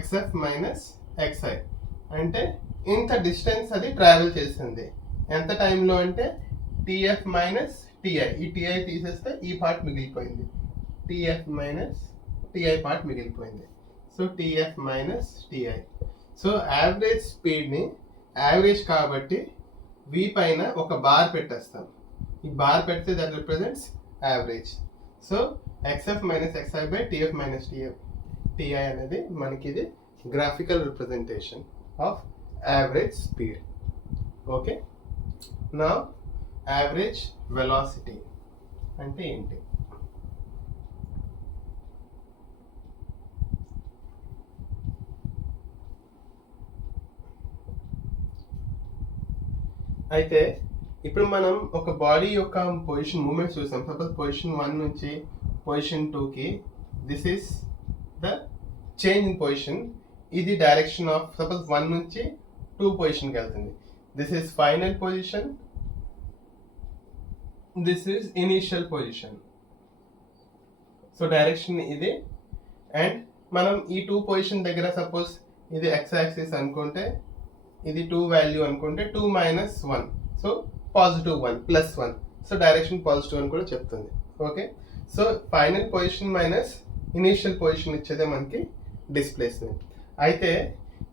xf మైనస్ xi. అంటే ఇంత డిస్టెన్స్ అది ట్రావెల్ చేసింది ఎంత టైంలో అంటే టిఎఫ్ మైనస్ టిఐ. ఈ టిఐ తీసేస్తే ఈ పార్ట్ మిగిలిపోయింది, టిఎఫ్ మైనస్ టిఐ పార్ట్ మిగిలిపోయింది. So tf minus ti. So average స్పీడ్ని యావరేజ్ కాబట్టి వి పైన ఒక బార్ పెట్టేస్తాం. ఈ బార్ పెడితే that represents average. So xf minus xi by tf minus ti అనేది మనకి ఇది graphical representation of average speed. Okay, నా యావరేజ్ వెలాసిటీ అంటే ఏంటి? అయితే ఇప్పుడు మనం ఒక బాడీ యొక్క పొజిషన్ మూమెంట్ చూసాం. సపోజ్ పొజిషన్ 1 నుంచి పొజిషన్ 2కి this is the change in position. ఇది డైరెక్షన్ ఆఫ్ సపోజ్ 1 నుంచి 2 పొజిషన్కి వెళ్తుంది. This is final position, this is initial position. So direction ఇది. అండ్ మనం ఈ 2 పొజిషన్ దగ్గర సపోజ్ ఇది x యాక్సిస్ అనుకుంటే, ఇది 2 వాల్యూ అనుకుంటే 2 minus 1, so positive 1 plus 1. So direction positive అని కూడా చెప్తుంది. Okay, so final position minus initial position ఇచ్చేదే మనకి డిస్ప్లేస్మెంట్. అయితే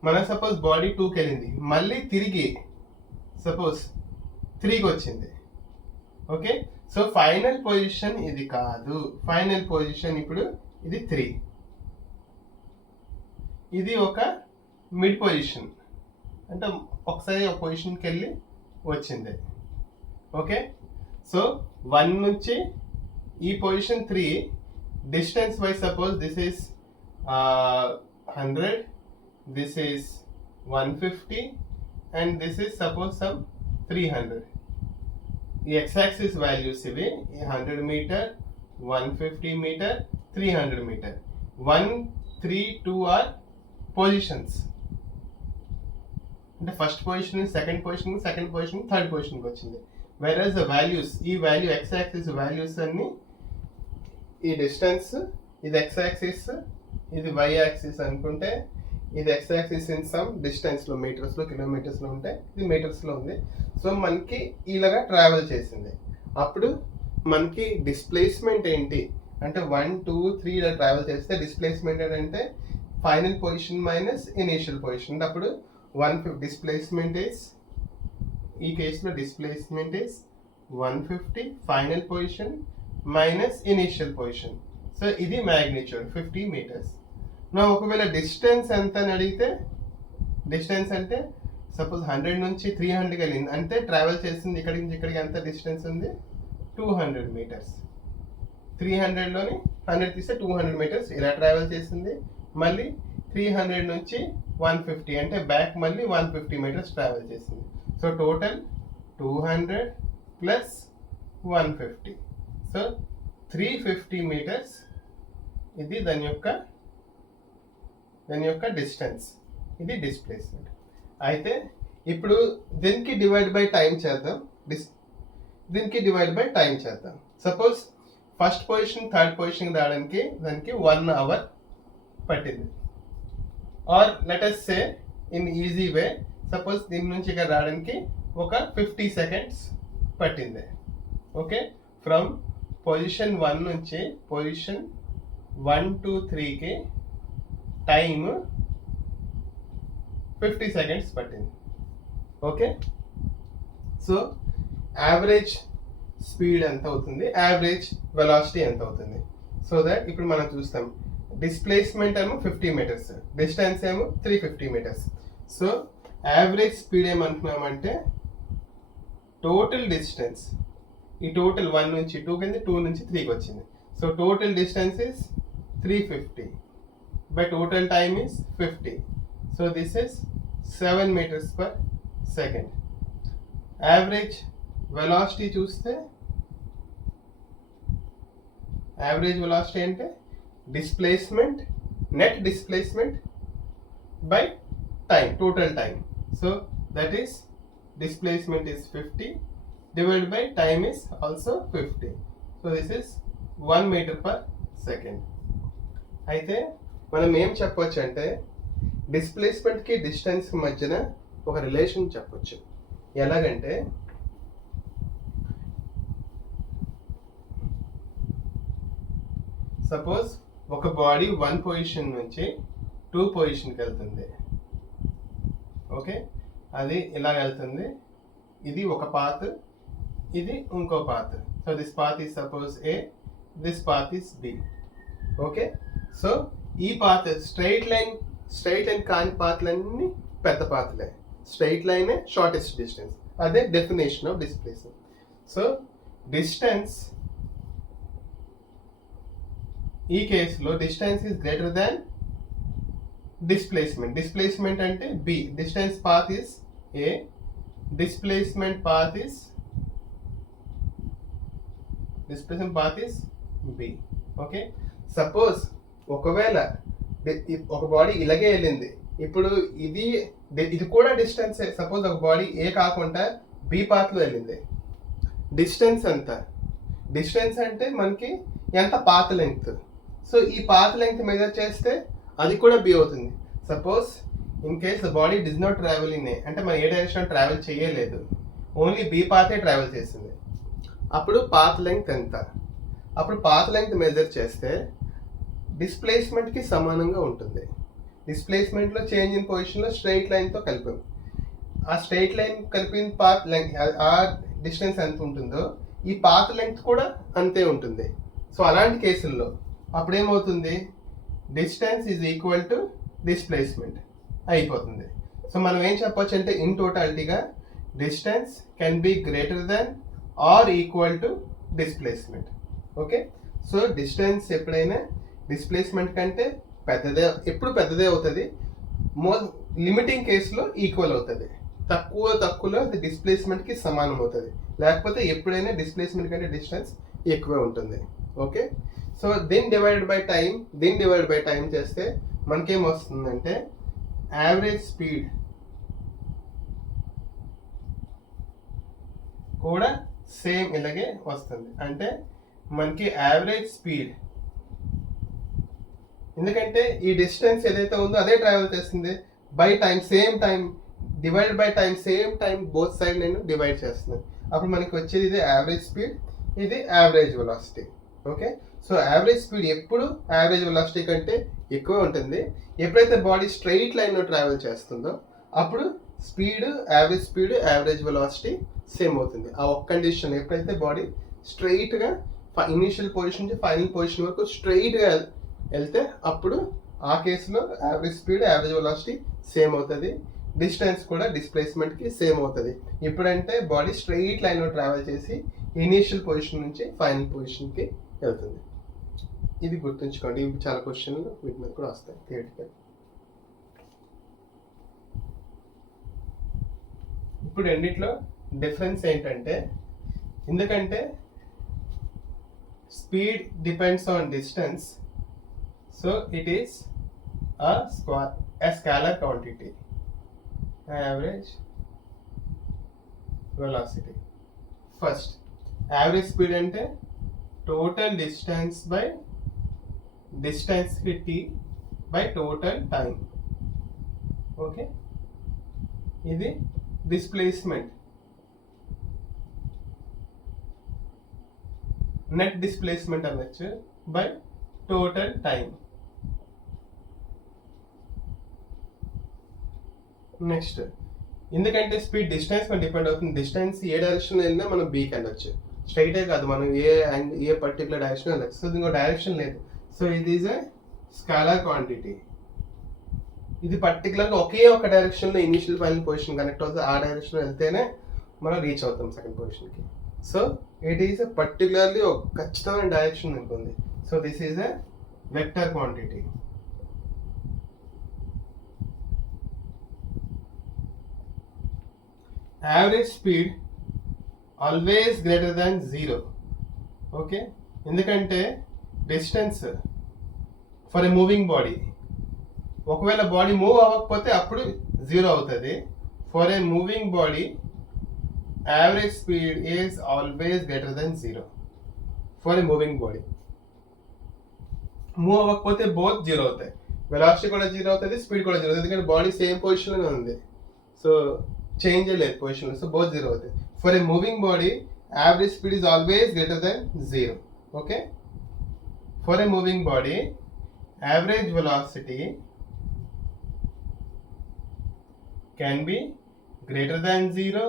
మన సపోజ్ బాడీ 2కి వెళ్ళింది, మళ్ళీ తిరిగి సపోజ్ 3కి వచ్చింది. ఓకే, సో ఫైనల్ పొజిషన్ ఇది కాదు, ఫైనల్ పొజిషన్ ఇప్పుడు ఇది 3. ఇది ఒక మిడ్ పొజిషన్, అంటే ఒకసారి ఒక పొజిషన్కి వెళ్ళి వచ్చింది. ఓకే, సో 1 నుంచి ఈ position 3 distance wise suppose this is 100, this is 150 and this is suppose some 300. ఈ ఎక్స్ యాక్సిస్ వాల్యూస్ ఇవి 100 meter, 150 meter, 300 meter. 1, 3, 2 are positions. అంటే first position, second position, third పొజిషన్కి వచ్చింది. వెరస్ ద వాల్యూస్, ఈ వాల్యూ ఎక్స్ యాక్సిస్ వాల్యూస్ అన్ని ఈ డిస్టెన్స్, ఇది ఎక్స్ యాక్సిస్, ఇది వై యాక్సిస్ అనుకుంటే, ఇది ఎక్స్ యాక్సిస్ ఇన్ సమ్ డిస్టెన్స్లో మీటర్స్లో కిలోమీటర్స్లో ఉంటే ఇది మీటర్స్లో ఉంది. సో మనకి ఇలాగా ట్రావెల్ చేసింది. అప్పుడు మనకి డిస్ప్లేస్మెంట్ ఏంటి అంటే 1, 2, 3 ఇలా ట్రావెల్ చేస్తే డిస్ప్లేస్మెంట్ ఏంటంటే final position minus initial position. అప్పుడు 150 డిస్ప్లేస్మెంట్ ఇస్, ఈ కేసులో displacement is 150 final position minus initial position. So ఇది మ్యాగ్నిట్యూడ్ 50 మీటర్స్. నా ఒకవేళ డిస్టెన్స్ ఎంత అని అడిగితే, డిస్టెన్స్ అంటే సపోజ్ 100 నుంచి 300కి వెళ్ళింది అంటే ట్రావెల్ చేసింది ఇక్కడి నుంచి ఇక్కడికి ఎంత డిస్టెన్స్ ఉంది, 200 మీటర్స్. 300లోని 100 తీస్తే 200 మీటర్స్ ఇలా ట్రావెల్ చేసింది. మళ్ళీ 300 నుంచి 150 అంటే బ్యాక్ మళ్ళీ 150 మీటర్స్ ట్రావెల్ చేసింది. So total 200 plus 150, so 350 metres. ఇది దాని యొక్క డిస్టెన్స్, ఇది డిస్ప్లేస్మెంట్. అయితే ఇప్పుడు దీనికి డివైడ్ బై టైం చేద్దాం. దీనికి డివైడ్ బై టైం చేద్దాం. Suppose first position third position రావడానికి దానికి 1 అవర్ పట్టింది. Or let us say in easy way, suppose దీని నుంచి ఇక్కడ రావడానికి ఒక 50 సెకండ్స్ పట్టింది. ఓకే, ఫ్రమ్ పొజిషన్ 1 నుంచి పొజిషన్ 1 to 3కి టైమ్ 50 సెకండ్స్ పట్టింది. ఓకే, సో యావరేజ్ స్పీడ్ ఎంత అవుతుంది, యావరేజ్ వెలాసిటీ ఎంత అవుతుంది? సో దట్ ఇప్పుడు మనం చూస్తాం. డిస్ప్లేస్మెంట్ ఏమో 50 మీటర్స్, డిస్టెన్స్ ఏమో 350 మీటర్స్. సో యావరేజ్ స్పీడ్ ఏమంటున్నామంటే టోటల్ డిస్టెన్స్, ఈ టోటల్ 1 నుంచి 2 కింద 2 నుంచి 3కి వచ్చింది. So total distance is 350 by total time is 50. So this is 7 meters per second. Average velocity చూస్తే, యావరేజ్ వెలాసిటీ అంటే displacement, net displacement by time, total time. So that is displacement is 50 divided by time is also 50. So this is 1 meter per second. అయితే మనం ఏం చెప్పొచ్చు అంటే డిస్ప్లేస్మెంట్కి డిస్టెన్స్ మధ్యన ఒక రిలేషన్ చెప్పొచ్చు. ఎలాగంటే సపోజ్ ఒక బాడీ 1 పొజిషన్ నుంచి 2 పొజిషన్కి వెళ్తుంది. ఓకే, అది ఇలా వెళ్తుంది. ఇది ఒక పాత్, ఇది ఇంకో path. So this path is suppose A, this path is B. Okay, so ఈ పాత్ స్ట్రైట్ లైన్ కాని పాత్లన్నీ పెద్ద పాత్లే, స్ట్రైట్ లైనే షార్టెస్ట్ డిస్టెన్స్. అదే definition of displacement. So distance, ఈ కేసులో distance is greater than displacement. Displacement అంటే b, distance path is a, displacement path is b. Okay, suppose ఒకవేళ ఒక బాడీ ఇలాగే వెళ్ళింది, ఇప్పుడు ఇది కూడా డిస్టెన్స్. సపోజ్ ఒక బాడీ ఏ కాకుండా బి పాత్లో వెళ్ళింది, డిస్టెన్స్ ఎంత? డిస్టెన్స్ అంటే మనకి ఎంత పాత్ లెంగ్త్. సో ఈ పాత్ లెంగ్త్ మెజర్ చేస్తే అది కూడా బి అవుతుంది. Suppose in case the body does not travel in a, అంటే మనం ఏ డైరెక్షన్ ట్రావెల్ చేయలేదు, ఓన్లీ బి పాతే ట్రావెల్ చేసింది. అప్పుడు పాత్ లెంగ్త్ ఎంత? అప్పుడు పాత్ లెంగ్త్ మెజర్ చేస్తే డిస్ప్లేస్మెంట్కి సమానంగా ఉంటుంది. డిస్ప్లేస్మెంట్లో చేంజ్ ఇన్ పొజిషన్లో స్ట్రైట్ లైన్తో కలిపాం. ఆ స్ట్రైట్ లైన్ కలిపిన పాత్ లెంగ్త్, ఆ డిస్టెన్స్ ఎంత ఉంటుందో ఈ పాత్ లెంగ్త్ కూడా అంతే ఉంటుంది. సో అలాంటి కేసుల్లో అప్పుడు ఏమవుతుంది, distance is equal to displacement అయిపోతుంది. సో మనం ఏం చెప్పొచ్చు అంటే ఇన్ టోటాలిటీగా distance can be greater than or equal to displacement. Okay, so distance ఎప్పుడైనా డిస్ప్లేస్మెంట్ కంటే ఎప్పుడు పెద్దదే అవుతుంది. లిమిటింగ్ కేసులో ఈక్వల్ అవుతుంది. తక్కువలో అది డిస్ప్లేస్మెంట్కి సమానం అవుతుంది. లేకపోతే ఎప్పుడైనా డిస్ప్లేస్మెంట్ కంటే డిస్టెన్స్ ఎక్కువే ఉంటుంది. ఓకే, సో దీన్ని డివైడెడ్ బై టైం చేస్తే మనకేం వస్తుందంటే యావరేజ్ స్పీడ్ కూడా సేమ్ ఇలాగే వస్తుంది. అంటే మనకి యావరేజ్ స్పీడ్, ఎందుకంటే ఈ డిస్టెన్స్ ఏదైతే ఉందో అదే ట్రావెల్ చేస్తుంది, by time same time, divided by time same time, both side నేను డివైడ్ చేస్తున్నాను. అప్పుడు మనకి వచ్చేది ఇది యావరేజ్ స్పీడ్, ఇది average velocity. Okay, so average speed ఎప్పుడు యావరేజ్ వెలాసిటీ కంటే ఎక్కువ ఉంటుంది. ఎప్పుడైతే బాడీ స్ట్రైట్ లైన్లో ట్రావెల్ చేస్తుందో అప్పుడు యావరేజ్ వెలాసిటీ సేమ్ అవుతుంది. ఆ ఒక్క కండిషన్, ఎప్పుడైతే బాడీ స్ట్రైట్గా ఇనీషియల్ పొజిషన్ నుంచి ఫైనల్ పొజిషన్ వరకు స్ట్రైట్గా వెళ్తే అప్పుడు ఆ కేసులో average speed average velocity same అవుతుంది. డిస్టెన్స్ కూడా డిస్ప్లేస్మెంట్కి సేమ్ అవుతుంది. ఇప్పుడంటే బాడీ స్ట్రైట్ లైన్లో ట్రావెల్ చేసి ఇనీషియల్ పొజిషన్ నుంచి ఫైనల్ పొజిషన్కి వెళ్తుంది. ఇది గుర్తుంచుకోండి. ఇవి చాలా క్వశ్చన్లు వీటి మీద కూడా వస్తాయి థియరిటికల్. ఇప్పుడు రెండిట్లో డిఫరెన్స్ ఏంటంటే, ఎందుకంటే speed depends on distance, so it is a scalar quantity, average velocity. First, average speed అంటే total distance by distance t by total time. Okay, ఇది డిస్ప్లేస్మెంట్, నెట్ డిస్ప్లేస్మెంట్ అనొచ్చు, బై టోటల్ టైం. నెక్స్ట్, ఎందుకంటే స్పీడ్ డిస్టెన్స్ మీద డిపెండ్ అవుతుంది. డిస్టెన్స్ ఏ డైరెక్షన్ వెళ్ళినా మనం బీకి వెళ్ళొచ్చు, స్ట్రైటే కాదు, మనం ఏ పర్టికులర్ డైరెక్షన్ వెళ్ళచ్చు. సో ఇంకో డైరెక్షన్ లేదు. సో ఇది ఈజ్ ఏ స్కాలర్ క్వాంటిటీ. ఇది పర్టికులర్గా ఒకే ఒక డైరెక్షన్లో ఇనిషియల్ ఫైనల్ పొజిషన్ కనెక్ట్ అవుతుంది. ఆ డైరెక్షన్ వెళ్తేనే మనం రీచ్ అవుతాం సెకండ్ పొజిషన్కి. So it is a particularly ఒక ఖచ్చితమైన డైరెక్షన్ ఉంటుంది. So this is a vector quantity. Average speed always greater than 0. Okay, ఎందుకంటే distance for a moving body, ఒకవేళ బాడీ మూవ్ అవ్వకపోతే అప్పుడు 0 అవుతుంది. For a moving body average speed is always greater than 0. For a moving body move అవ్వకపోతే బోత్ 0 అవుతాయి. వెలాసిటీ కూడా 0 అవుతుంది, స్పీడ్ కూడా 0 అవుతుంది, ఎందుకంటే బాడీ సేమ్ పొజిషన్లోనే ఉంది. సో చేంజ్ లేదు పొజిషన్, సో బోత్ 0 అవుతాయి. For a moving body average speed is always greater than 0. Okay, for a moving body average velocity can be greater than 0,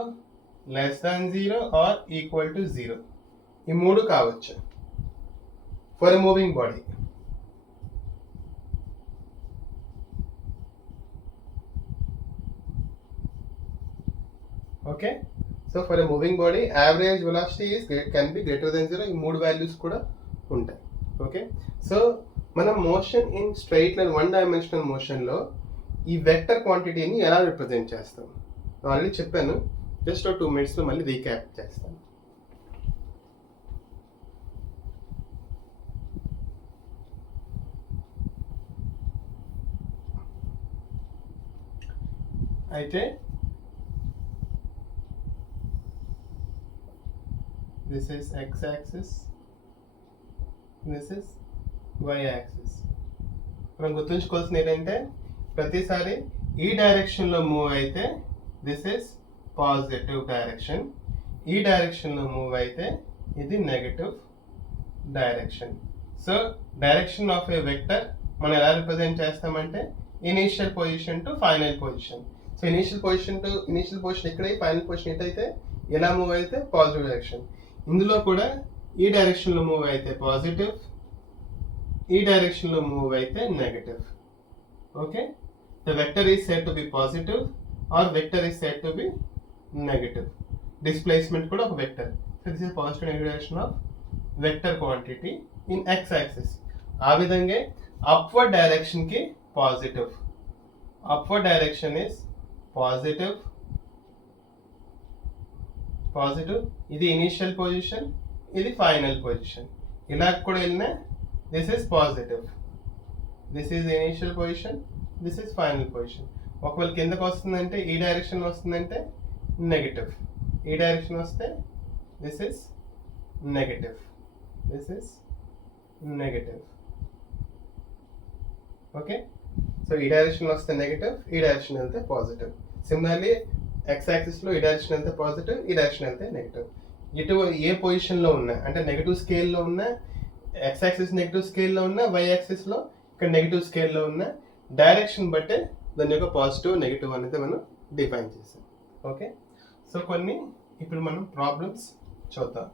less than 0 or equal to 0. ఈ మూడు కావచ్చు for a moving body. Okay, so for a moving body average velocity can be greater than 0. ఈ మూడు వాల్యూస్ కూడా ఉంటాయి. ఓకే, సో మనం motion in straight line, 1 dimensional మోషన్లో ఈ వెక్టర్ క్వాంటిటీని ఎలా రిప్రజెంట్ చేస్తాం ఆల్రెడీ చెప్పాను. జస్ట్ 2 minutesలో మళ్ళీ రీక్యాప్ చేస్తాను. అయితే this is x axis, this is y axis. మనం గుర్తుంచుకోవాల్సింది ఏంటంటే ప్రతిసారి ఈ డైరెక్షన్లో మూవ్ అయితే దిస్ ఇస్ పాజిటివ్ డైరెక్షన్, ఈ డైరెక్షన్లో మూవ్ అయితే ఇది negative direction. So direction of A vector మనం ఎలా రిప్రజెంట్ చేస్తామంటే initial position to final position. So initial position to initial position ఇక్కడ, ఫైనల్ పొజిషన్ ఎటైతే ఎలా మూవ్ అయితే పాజిటివ్ డైరెక్షన్. ఇందులో కూడా ఈ డైరెక్షన్లో మూవ్ అయితే పాజిటివ్, ఈ డైరెక్షన్లో మూవ్ అయితే negative. Okay, the vector is said to be positive or vector is said to be negative. Displacement kuda oka vector. So this is positive negative direction of vector quantity in x axis. aa vidhange upward direction ki positive, upward direction is positive, positive. ఇది initial position, ఇది final position. ఇలా కూడా వెళ్ళినా this is positive, this is initial position, this is final position. ఒకవేళ కిందకు వస్తుందంటే ఈ డైరెక్షన్ వస్తుందంటే నెగటివ్, ఈ డైరెక్షన్ వస్తే this is negative, this is negative. Okay, so ఈ డైరెక్షన్ వస్తే నెగటివ్, ఈ డైరెక్షన్ వెళ్తే పాజిటివ్. సిమిలర్లీ ఎక్స్ యాక్సిస్లో ఈ డైరెక్షన్ వెళ్తే పాజిటివ్, ఈ డైరెక్షన్ వెళ్తే నెగటివ్. ఇటు ఏ పొజిషన్లో ఉన్నా అంటే నెగటివ్ స్కేల్లో ఉన్నా, ఎక్స్ యాక్సిస్ నెగటివ్ స్కేల్లో ఉన్నా, వై యాక్సిస్లో ఇక్కడ నెగటివ్ స్కేల్లో ఉన్నా, డైరెక్షన్ బట్టే దాని యొక్క పాజిటివ్ నెగిటివ్ అనేది మనం డిఫైన్ చేసాం. ఓకే, సో కొన్ని ఇప్పుడు మనం ప్రాబ్లమ్స్ చూద్దాం.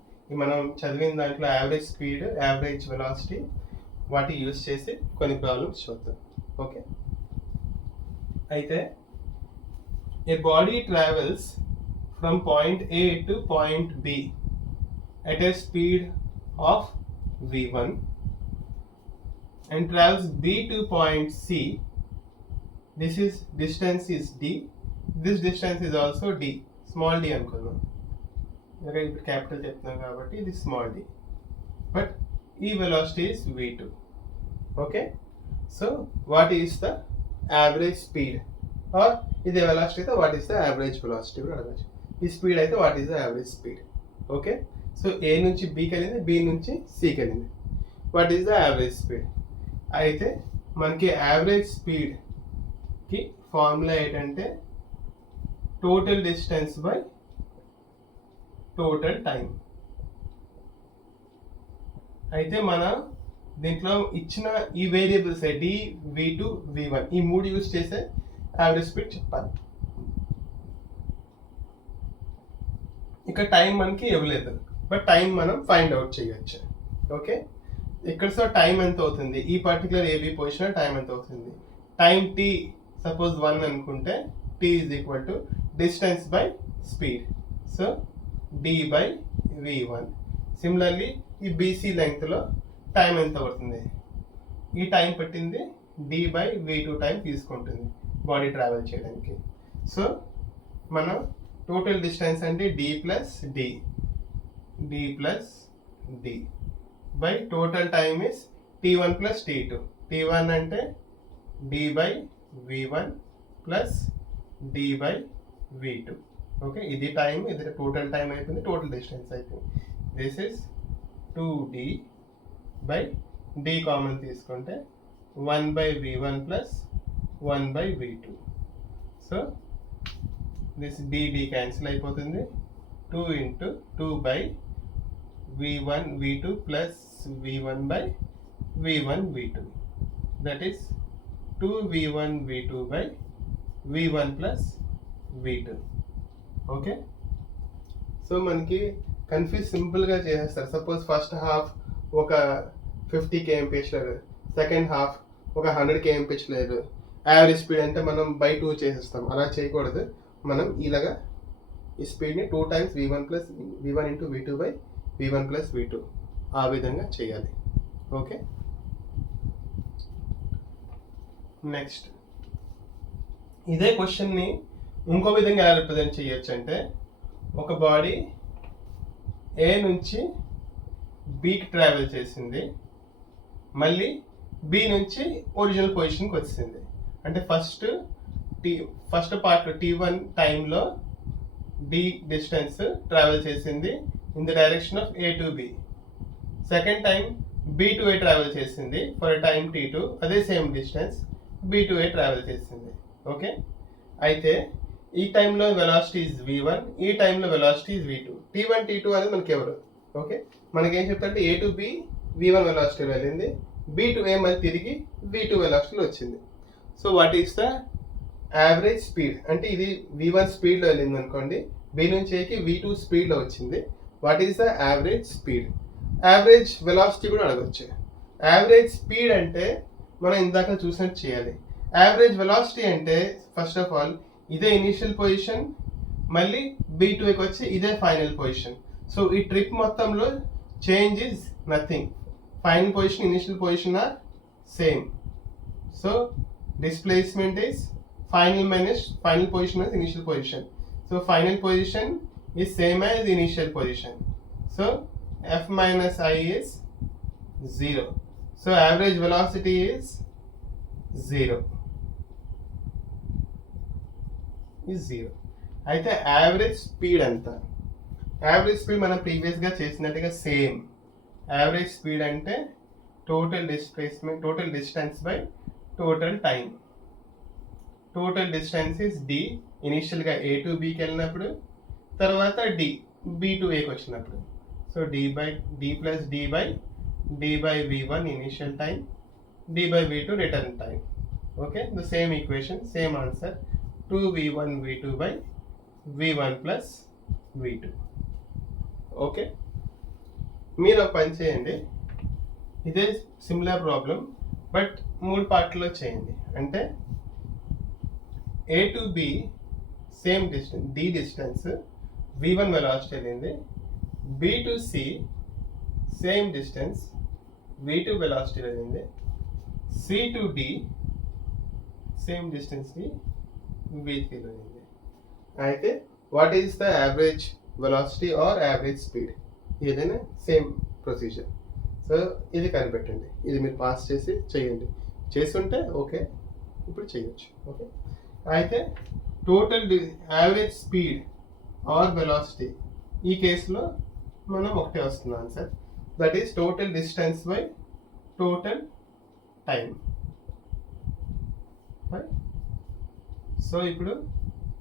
మనం చదివిన దాంట్లో యావరేజ్ స్పీడ్, యావరేజ్ వెలాసిటీ వాటి యూజ్ చేసి కొన్ని ప్రాబ్లమ్స్ చూద్దాం. ఓకే, అయితే a body travels from point A to point B at a speed of v1 and travels B to point C. This is distance is d. This distance is also d. Small d అనుకున్నాం. ఇక్కడ ఇప్పుడు క్యాపిటల్ చెప్తున్నాం కాబట్టి ఇది స్మాల్ d. బట్ ఈ velocity is v2. Okay, so what is the average speed? Or ఇది వెలాసిటీ అయితే what is the average velocity కూడా అడగచ్చు. ఈ స్పీడ్ అయితే what is the average speed? Okay, so A నుంచి బీకి వెళ్ళింది, బి నుంచి సికి వెళ్ళింది. What is the average speed? అయితే మనకి యావరేజ్ స్పీడ్కి ఫార్ములా ఏంటంటే total distance by total time. అయితే మన దీంట్లో ఇచ్చిన ఈ వేరియబుల్స్ డి, V2, V1 ఈ మూడు యూజ్ చేసే యావరేజ్ స్పీడ్ చెప్పాలి. ఇక్కడ టైం మనకి ఇవ్వలేదు, బట్ టైం మనం ఫైండ్ అవుట్ చేయొచ్చు. ఓకే, ఇక్కడ సో టైం ఎంత అవుతుంది, ఈ పర్టికులర్ ఏబి పొజిషన్ టైం ఎంత అవుతుంది? టైం టీ సపోజ్ 1 అనుకుంటే T is equal to distance by speed, so D by V1. Similarly ఈ బీసీ లెంగ్త్లో టైం ఎంత పడుతుంది? ఈ టైం పట్టింది డి బై V2 టైం తీసుకుంటుంది బాడీ ట్రావెల్ చేయడానికి. సో మనం టోటల్ డిస్టెన్స్ అంటే D plus D by total time is T1 plus T2. T1 అంటే D by V1 plus D by V2. Okay, ఇది టైం, ఇది టోటల్ టైం అయిపోయింది, టోటల్ డిస్టెన్స్ అయిపోయింది. This is 2D by D common తీసుకుంటే 1 by V1 plus 1 by V2. So this D cancel అయిపోతుంది. 2 into 2 by V1 V2 plus V1 by V1 V2, that is 2V1 V2 by V1 plus V2. Okay, so మనకి కన్ఫ్యూజ్ సింపుల్గా చేసేస్తారు. సపోజ్ ఫస్ట్ హాఫ్ ఒక 50 kmph లేదు, సెకండ్ హాఫ్ ఒక 100 kmph లేదు, యావరేజ్ స్పీడ్ అంటే మనం బై 2 చేసేస్తాం. అలా చేయకూడదు. మనం ఇలాగా ఈ స్పీడ్ని 2 times V1 into V2 by V1 plus V2 ఆ విధంగా చేయాలి. ఓకే, నెక్స్ట్ ఇదే క్వశ్చన్ని ఇంకో విధంగా ఎలా రిప్రజెంట్ చేయొచ్చు అంటే, ఒక బాడీ ఏ నుంచి బీకి ట్రావెల్ చేసింది, మళ్ళీ బి నుంచి ఒరిజినల్ పొజిషన్కి వచ్చింది. అంటే ఫస్ట్ పార్ట్ T1 టైంలో డి డిస్టెన్స్ ట్రావెల్ చేసింది in the direction of A to B. Second time B to A travel చేసింది ఫర్ టైం T2, అదే same distance B to A travel చేసింది. ఓకే, అయితే ఈ టైంలో వెలాసిటీ ఇస్ V1, ఈ టైంలో velocity is V2. T1 T2 అనేది మనకి ఎవరు? ఓకే, మనకేం చెప్తారంటే A to B V1 వెలాసిటీలో వెళ్ళింది, B to A మళ్ళీ తిరిగి V2 వెలాసిటీలో వచ్చింది. So what is the average speed? అంటే ఇది V1 స్పీడ్లో వెళ్ళింది అనుకోండి, B నుంచి Aకి V2 స్పీడ్లో వచ్చింది. What is the average speed? Average velocity కూడా అడగచ్చు. యావరేజ్ స్పీడ్ అంటే మనం ఇందాక చూసినట్టు చేయాలి. యావరేజ్ వెలాసిటీ అంటే ఫస్ట్ ఆఫ్ ఆల్ ఇదే ఇనిషియల్ పొజిషన్, మళ్ళీ B2కి వచ్చి ఇదే ఫైనల్ పొజిషన్. సో ఈ ట్రిప్ మొత్తంలో change is nothing. Final position, initial position are same. So displacement is final minus final position as initial position. So final position is same as initial position. So F minus I is 0. So average velocity is 0. అయితే యావరేజ్ స్పీడ్ ఎంత? యావరేజ్ స్పీడ్ మనం ప్రీవియస్గా చేసినట్టుగా సేమ్. యావరేజ్ స్పీడ్ అంటే total distance by total time. Total distance is D, ఇనిషియల్గా A to Bకి వెళ్ళినప్పుడు, తర్వాత డి B to Aకి వచ్చినప్పుడు. So D plus D by V1 initial time, D by V2 return time. Okay, the same equation, same answer, 2V1 V2 by V1 plus V2. Okay, మీరు ఒక పని చేయండి, ఇదే సిమిలర్ ప్రాబ్లం బట్ 3 పార్ట్లో చేయండి. అంటే A to B same distance, D distance, V1 velocity వెళ్ళింది, B to C same distance, V2 velocity వెళ్ళింది, C to D సేమ్ డిస్టెన్స్కి V3 వెళ్ళింది. అయితే what is the average velocity or average speed? ఏదైనా సేమ్ ప్రొసీజర్. సో ఇది కనిపెట్టండి, ఇది మీరు పాస్ చేసి చేయండి. చేస్తుంటే ఓకే, ఇప్పుడు చేయొచ్చు. ఓకే, అయితే total average speed or velocity ఈ కేసులో మనం ఒకటే వస్తుంది answer. That is total distance by total time. So ఇప్పుడు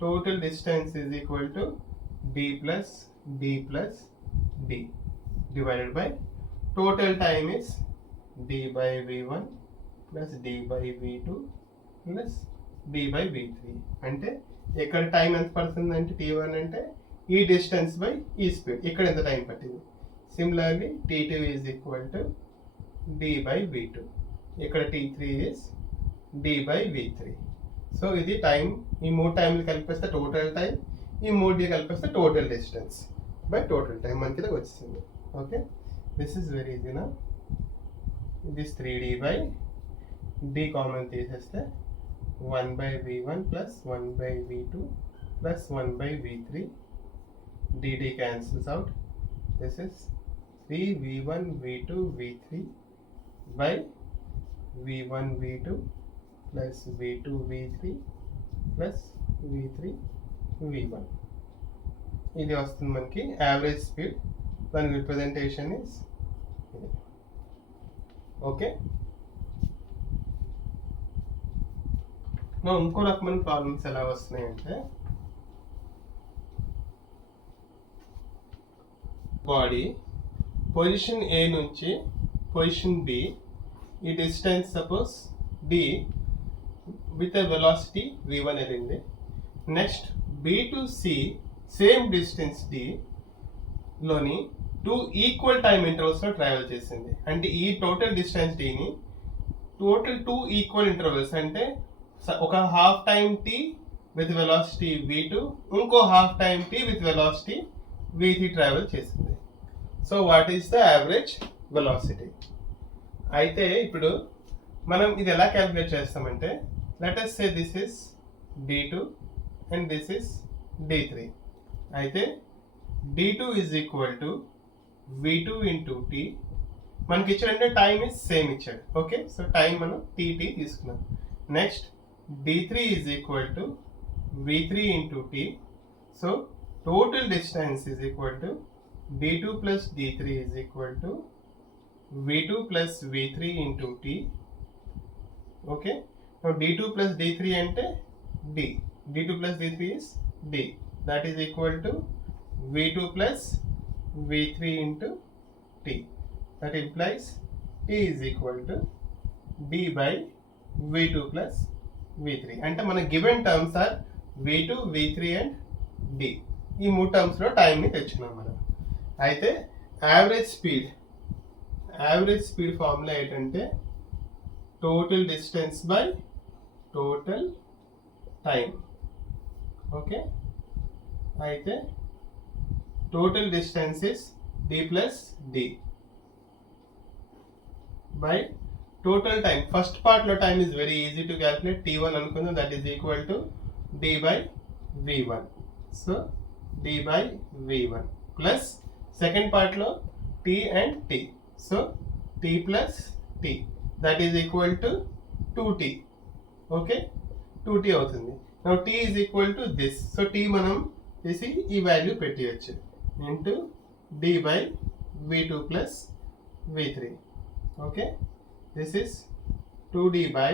total distance is equal to d plus d plus d divided by total time is d by v1 plus d by v2 plus d by v3. అంటే ఇక్కడ టైం ఎంత పడుతుంది అంటే t1 అంటే ఈ డిస్టెన్స్ బై ఈ స్పీడ్, ఇక్కడ ఎంత టైం పట్టింది. Similarly t2 is equal to d by v2, ఇక్కడ t3 is d by v3. So ఇది టైం, ఈ మూడు టైంలు కలిపేస్తే టోటల్ టైం, ఈ మూడు కలిపేస్తే total distance by total time మనకి వచ్చింది. ఓకే, దిస్ ఈజ్ వెరీ ఈజీనా. This 3d by d common తీసేస్తే 1 by v1 plus 1 by v2 plus 1 by v3. dd cancels out. This is 3 v1 v2 v3 by v1 v2 plus v2 v3 plus v3 v1. ఇది వస్తుంది మనకి యావరేజ్ స్పీడ్. దాని రిప్రజెంటేషన్ ఇస్ ఓకే. ఇంకో రకమైన ప్రాబ్లమ్స్ ఎలా వస్తున్నాయంటే, బాడీ పొజిషన్ ఏ నుంచి పొజిషన్ బి, ఈ distance suppose D with a velocity v1 వెళ్ళింది. Next B to C same distance D లోని 2 ఈక్వల్ టైమ్ ఇంటర్వల్స్లో ట్రావెల్ చేసింది. అంటే ఈ టోటల్ డిస్టెన్స్ డిని టోటల్ 2 ఈక్వల్ ఇంటర్వల్స్, అంటే ఒక half time T with velocity v2, ఇంకో half time T with velocity v3 travel చేసింది. So what is the average velocity? అయితే ఇప్పుడు మనం ఇది ఎలా క్యాలిక్యులేట్ చేస్తామంటే, let us say this is d2 and this is d3. అయితే d2 is equal to v2 into T. మనకి ఇచ్చాడంటే టైం ఇస్ సేమ్ ఇచ్చాడు. ఓకే, సో టైం మనం tt తీసుకున్నాం. Next d3 is equal to v3 into t. So total distance is equal to d2 plus d3 is equal to v2 plus v3 into t. Okay, now d2 plus d3 ante d, d2 plus d3 is d, that is equal to v2 plus v3 into t. That implies t is equal to d by v2 plus v3. అంటే మన given terms are v2, v3 and d. ఈ మూడు టర్మ్స్లో టైంని తెచ్చుకున్నాం మనం. అయితే యావరేజ్ స్పీడ్ ఫార్ములా ఏంటంటే total distance by total time. Okay, అయితే total distance is d plus d by total time. First part lo time is very easy to calculate. t1 anukunna, that is equal to d by v1. So d by v1 plus second part lo t and t. So t plus t, that is equal to 2t. Okay, 2t avutundi. Now t is equal to this. So t manam isi ee value pettiyochu into d by v2 plus v3. Okay, this is 2d by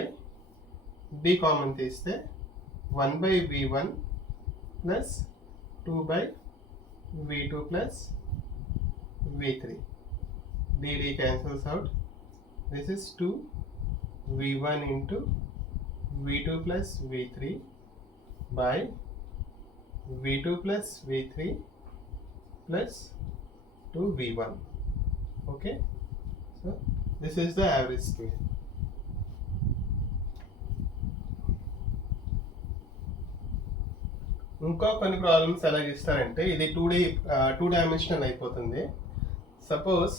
d common తీస్తే 1 by v1 plus 2 by v2 plus v3. dd cancels out. This is 2 v1 into v2 plus v3 by v2 plus v3 plus 2 v1. Okay, so this is the average speed. ఇంకా కొన్ని ప్రాబ్లమ్స్ ఎలా ఇస్తారంటే, ఇది 2 డైమెన్షనల్ అయిపోతుంది. సపోజ్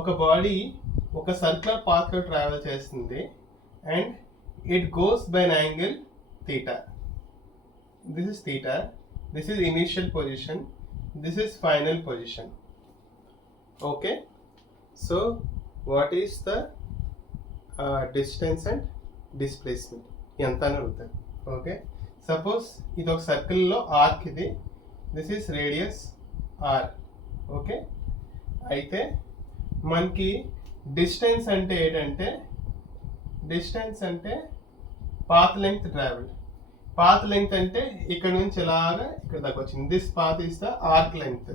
ఒక బాడీ ఒక సర్క్యులర్ పాత్లో ట్రావెల్ చేస్తుంది and it goes by an angle theta. This is theta, this is initial position, this is final position. Okay, so what is the distance and displacement ఎంత అని అడుగుతారు. ఓకే, సపోజ్ ఇది ఒక సర్కిల్లో ఆర్క్, ఇది this is radius R. Okay. అయితే మనకి డిస్టెన్స్ అంటే ఏంటంటే, డిస్టెన్స్ అంటే path length travel. Path length అంటే ఇక్కడ నుంచి ఇలాగా ఇక్కడ దాకా వచ్చింది. This path is the arc length,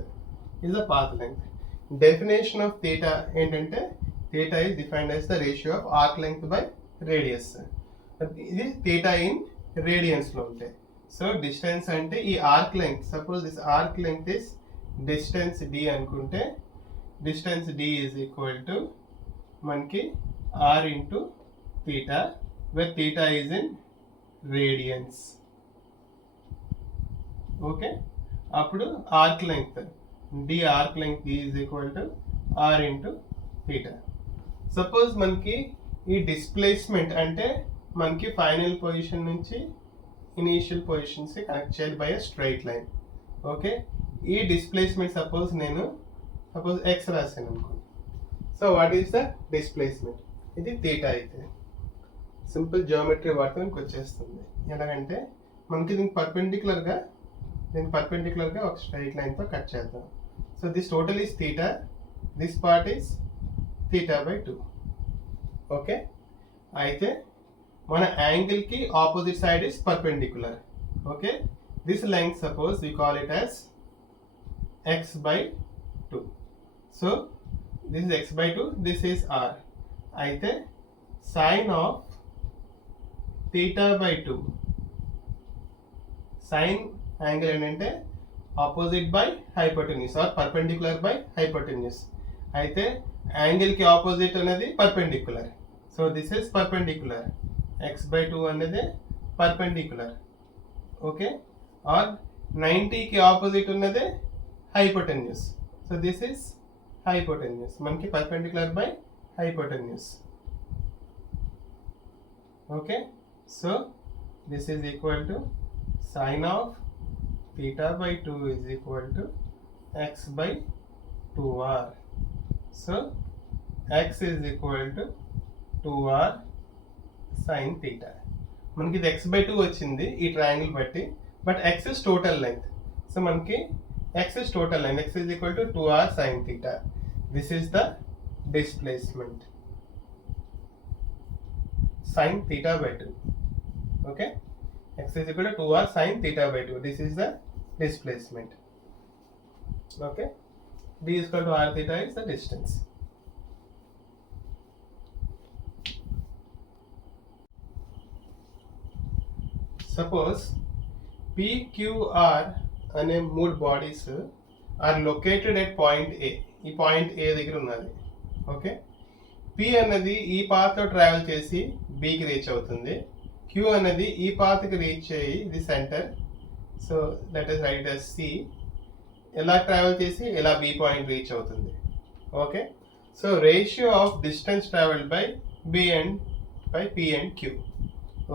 is the path length. Definition of theta ఏంటంటే, theta is defined as the ratio of arc length by radius. ఇది థీటా ఇన్ రేడియన్స్ లో ఉంటాయి. సో డిస్టెన్స్ అంటే ఈ arc length, suppose this arc length is distance d అనుకుంటే, distance d is equal to మనకి r into theta, where theta is in radians. Okay. అప్పుడు arc length d, arc length d is equal to r into theta. Suppose మనకి ఈ డిస్ప్లేస్మెంట్ అంటే మనకి ఫైనల్ పొజిషన్ నుంచి ఇనీషియల్ పొజిషన్స్ కనెక్ట్ చేయాలి బై స్ట్రైట్ లైన్. ఓకే. ఈ డిస్ప్లేస్మెంట్ సపోజ్ ఎక్స్ రాశాను అనుకోండి. So what is the displacement? ఇది థీటా. అయితే సింపుల్ జియోమెట్రీ వాడితే మనకు వచ్చేస్తుంది. ఎలాగంటే మనకి దీనికి పర్పెండిక్యులర్గా ఒక స్ట్రైట్ లైన్తో కట్ చేద్దాం. So this total is theta, this part is theta by 2. Okay. అయితే మన యాంగిల్కి opposite side is perpendicular. Okay. This length suppose we call it as x by 2. So this is x by 2, this is r. అయితే sine of theta by 2, sine angle ఏంటంటే opposite by hypotenuse or perpendicular by hypotenuse. అయితే యాంగిల్కి ఆపోజిట్ అనేది perpendicular. So this is perpendicular, X by 2 అనేది పర్పెండిక్యులర్. ఓకే. ఆర్ 90కి ఆపోజిట్ ఉన్నదే hypotenuse. So this is hypotenuse, మనకి perpendicular by hypotenuse. Okay. So this is equal to sine of theta by 2 is equal to x by 2r. So x is equal to 2r sin theta. మనకి ఇది x by 2 వచ్చింది ఈ ట్రయాంగిల్ బట్టి, but x is total length. So మనకి x is total length, x is equal to 2r sin theta. This is the displacement, sin theta by 2. Okay, x is equal to 2r sin theta by 2. This is the displacement. Okay, d is equal to r theta is the distance. Suppose p, q, r అనే 3 bodies are located at point A. ఈ పాయింట్ ఏ దగ్గర ఉన్నది. ఓకే. p అన్నది ఈ పాత్లో ట్రావెల్ చేసి bకి రీచ్ అవుతుంది. q అనేది ఈ పాత్కి రీచ్ అయ్యి ఇది centre. So that is right as c. ఎలా ట్రావెల్ చేసి ఇలా b పాయింట్ రీచ్ అవుతుంది. Okay. So ratio of distance travelled by b and by p and q.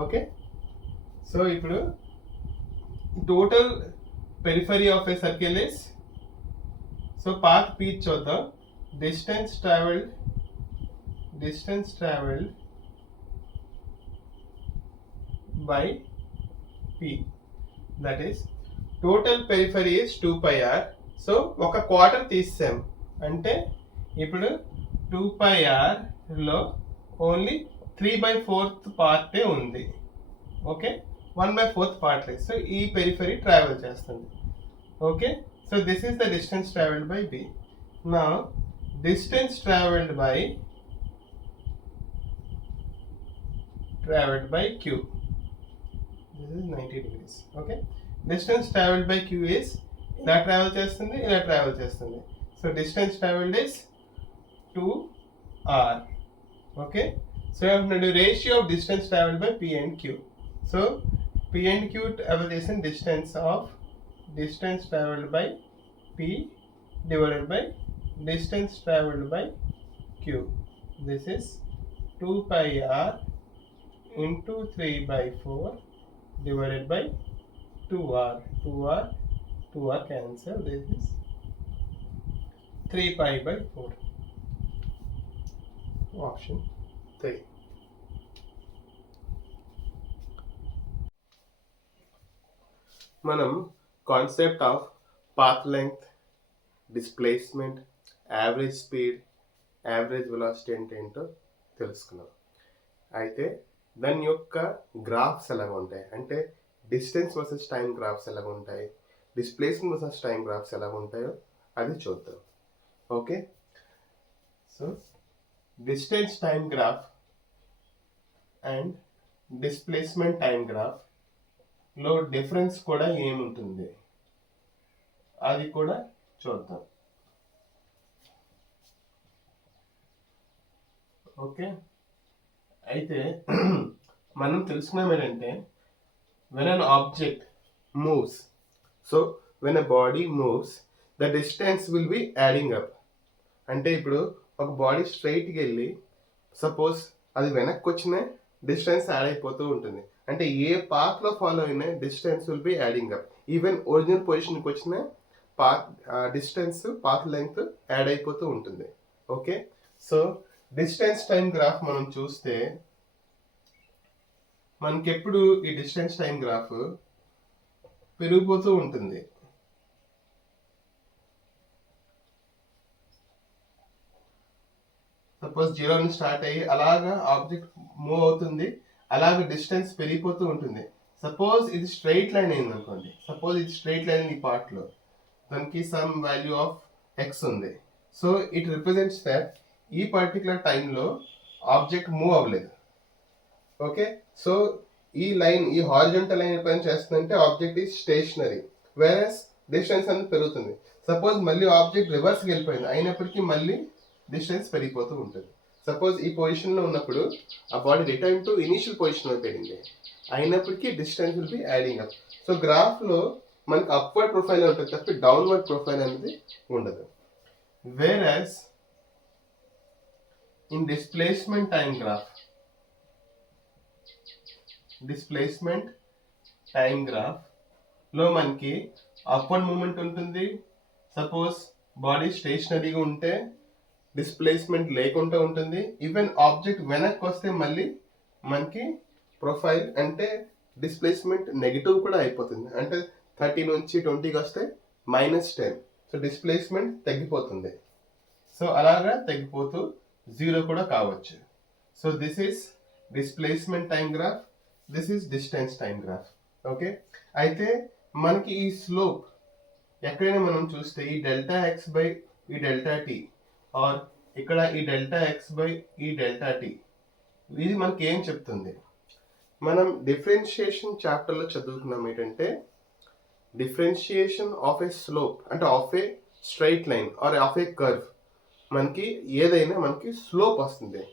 Okay. So ఇప్పుడు total periphery of a circle is, so path p చూద్దాం. Distance travelled by p, that is total periphery is 2 pi r. So ఒక క్వార్టర్ తీసాం అంటే ఇప్పుడు 2 pi r లో ఓన్లీ 3/4 పార్టే ఉంది. ఓకే, 1/4 పార్ట్ లేదు. సో ఈ పెరిఫరీ ట్రావెల్ చేస్తుంది. Okay. So this is the distance travelled by b. నా distance travelled by q. This is 90 degrees. Okay. Distance traveled by q is ఇలా ట్రావెల్ చేస్తుంది, ఇలా ట్రావెల్ చేస్తుంది. So distance travelled is 2r. Okay. So ఏమంటున్నాడు, ratio of distance travelled by p and q. So p and q travel చేసిన distance travelled by p divided by distance travelled by q. This is 2 pi r into 3/4 divided by 2r. 2r cancel. This is 3 pi by 4. Option 3. మనం concept of path length displacement, average speed, average velocity అంటే ఏంటో తెలుసుకున్నాం. అయితే దాని యొక్క గ్రాఫ్స్ ఎలాగ ఉంటాయి అంటే డిస్టెన్స్ వర్సెస్ టైం గ్రాఫ్స్ ఎలాగ ఉంటాయి, డిస్ప్లేస్మెంట్ వర్సెస్ టైం గ్రాఫ్స్ ఎలాగ ఉంటాయో అది చూద్దాం. Okay, so distance time graph and displacement time graph లో డిఫరెన్స్ కూడా ఏముంటుంది అది కూడా చూద్దాం. ఓకే, అయితే మనం తెలుసుకున్నాం ఏంటంటే when an object moves, so when a body moves the distance will be adding up. అంటే ఇప్పుడు ఒక బాడీ స్ట్రైట్కి వెళ్ళి సపోజ్ అది వెనక్కి వచ్చిన డిస్టెన్స్ యాడ్ అయిపోతూ ఉంటుంది. అంటే ఏ పాత్లో ఫాలో అయినా distance will be adding up. Even original పొజిషన్కి వచ్చిన path distance path length add అయిపోతూ ఉంటుంది. Okay, so distance time graph మనం చూస్తే మనకి ఎప్పుడు ఈ డిస్టెన్స్ టైం గ్రాఫ్ పెరిగిపోతూ ఉంటుంది. సపోజ్ 0 నుంచి స్టార్ట్ అయ్యి అలాగా ఆబ్జెక్ట్ మూవ్ అవుతుంది, అలాగే డిస్టెన్స్ పెరిగిపోతూ ఉంటుంది. సపోజ్ ఇది స్ట్రైట్ లైన్ అయింది అనుకోండి, సపోజ్ ఇది స్ట్రైట్ లైన్ ఈ పార్ట్లో దానికి సమ్ వాల్యూ ఆఫ్ ఎక్స్ ఉంది. సో ఇట్ రిప్రజెంట్స్ దట్ ఈ పర్టికులర్ టైంలో ఆబ్జెక్ట్ మూవ్ అవ్వలేదు. ఓకే, సో ఈ లైన్ ఈ హారిజంటల్ లైన్ పని చేస్తుందంటే ఆబ్జెక్ట్ ఈజ్ స్టేషనరీ, వేరస్ డిస్టెన్స్ అనేది పెరుగుతుంది. సపోజ్ మళ్ళీ ఆబ్జెక్ట్ రివర్స్కి వెళ్ళిపోయింది అయినప్పటికీ మళ్ళీ డిస్టెన్స్ పెరిగిపోతూ ఉంటుంది. సపోజ్ ఈ పొజిషన్లో ఉన్నప్పుడు ఆ బాడీ రిటర్న్ టు ఇనిషియల్ పొజిషన్లో పెరిగింది అయినప్పటికీ distance will be adding up. So గ్రాఫ్లో మనకి అప్వర్డ్ ప్రొఫైల్ ఉంటుంది తప్ప డౌన్వర్డ్ ప్రొఫైల్ అనేది ఉండదు. Whereas in displacement time graph, displacement time graph లో మనకి అప్వర్డ్ మూమెంట్ ఉంటుంది. సపోజ్ బాడీ స్టేషనరీగా ఉంటే డిస్ప్లేస్మెంట్ లేకుండా ఉంటుంది. ఈవెన్ ఆబ్జెక్ట్ వెనక్కి వస్తే మళ్ళీ మనకి ప్రొఫైల్ అంటే డిస్ప్లేస్మెంట్ నెగిటివ్ కూడా అయిపోతుంది. అంటే 30 నుంచి 20కి వస్తే -10, సో డిస్ప్లేస్మెంట్ తగ్గిపోతుంది. సో అలాగా తగ్గిపోతూ 0 కూడా కావచ్చు. So this is displacement time graph, this is distance time graph. Okay, అయితే మనకి ఈ స్లోప్ ఎక్కడైనా మనం చూస్తే ఈ డెల్టా ఎక్స్ బై ఈ డెల్టా టీ ఆర్ ఇక్కడ ఈ డెల్టా ఎక్స్ బై ఈ డెల్టా టీ, ఇది మనకి ఏం చెప్తుంది? మనం డిఫరెన్షియేషన్ చాప్టర్లో చదువుకున్నాం ఏంటంటే డిఫరెన్షియేషన్ ఆఫ్ ఏ స్లోప్ అంటే of a straight line or of a curve, మనకి ఏదైనా మనకి స్లోప్ వస్తుంది.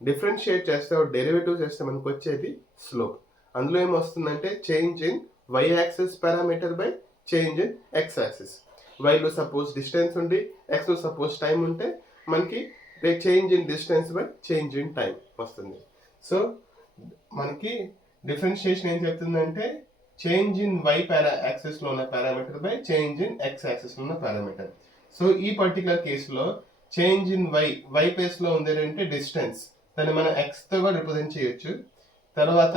డిఫరెన్షియేట్ చేస్తే డెరివేటివ్ చేస్తే మనకు వచ్చేది స్లోప్. అందులో ఏమొస్తుందంటే change in y axis parameter by change in x axis. వైలో సపోజ్ డిస్టెన్స్ ఉండి ఎక్స్లో సపోజ్ టైం ఉంటే మనకి change in distance by change in time వస్తుంది. సో మనకి డిఫరెన్షియేషన్ ఏం చెప్తుందంటే చేంజ్ ఇన్ వై యాక్సిస్లో ఉన్న parameter by change in x యాక్సిస్లో ఉన్న పారామీటర్. సో ఈ పర్టికులర్ కేసులో చేంజ్ ఇన్ వై ప్లేస్లో ఉంది అంటే డిస్టెన్స్, దాన్ని మనం ఎక్స్తో కూడా రిప్రజెంట్ చేయొచ్చు. తర్వాత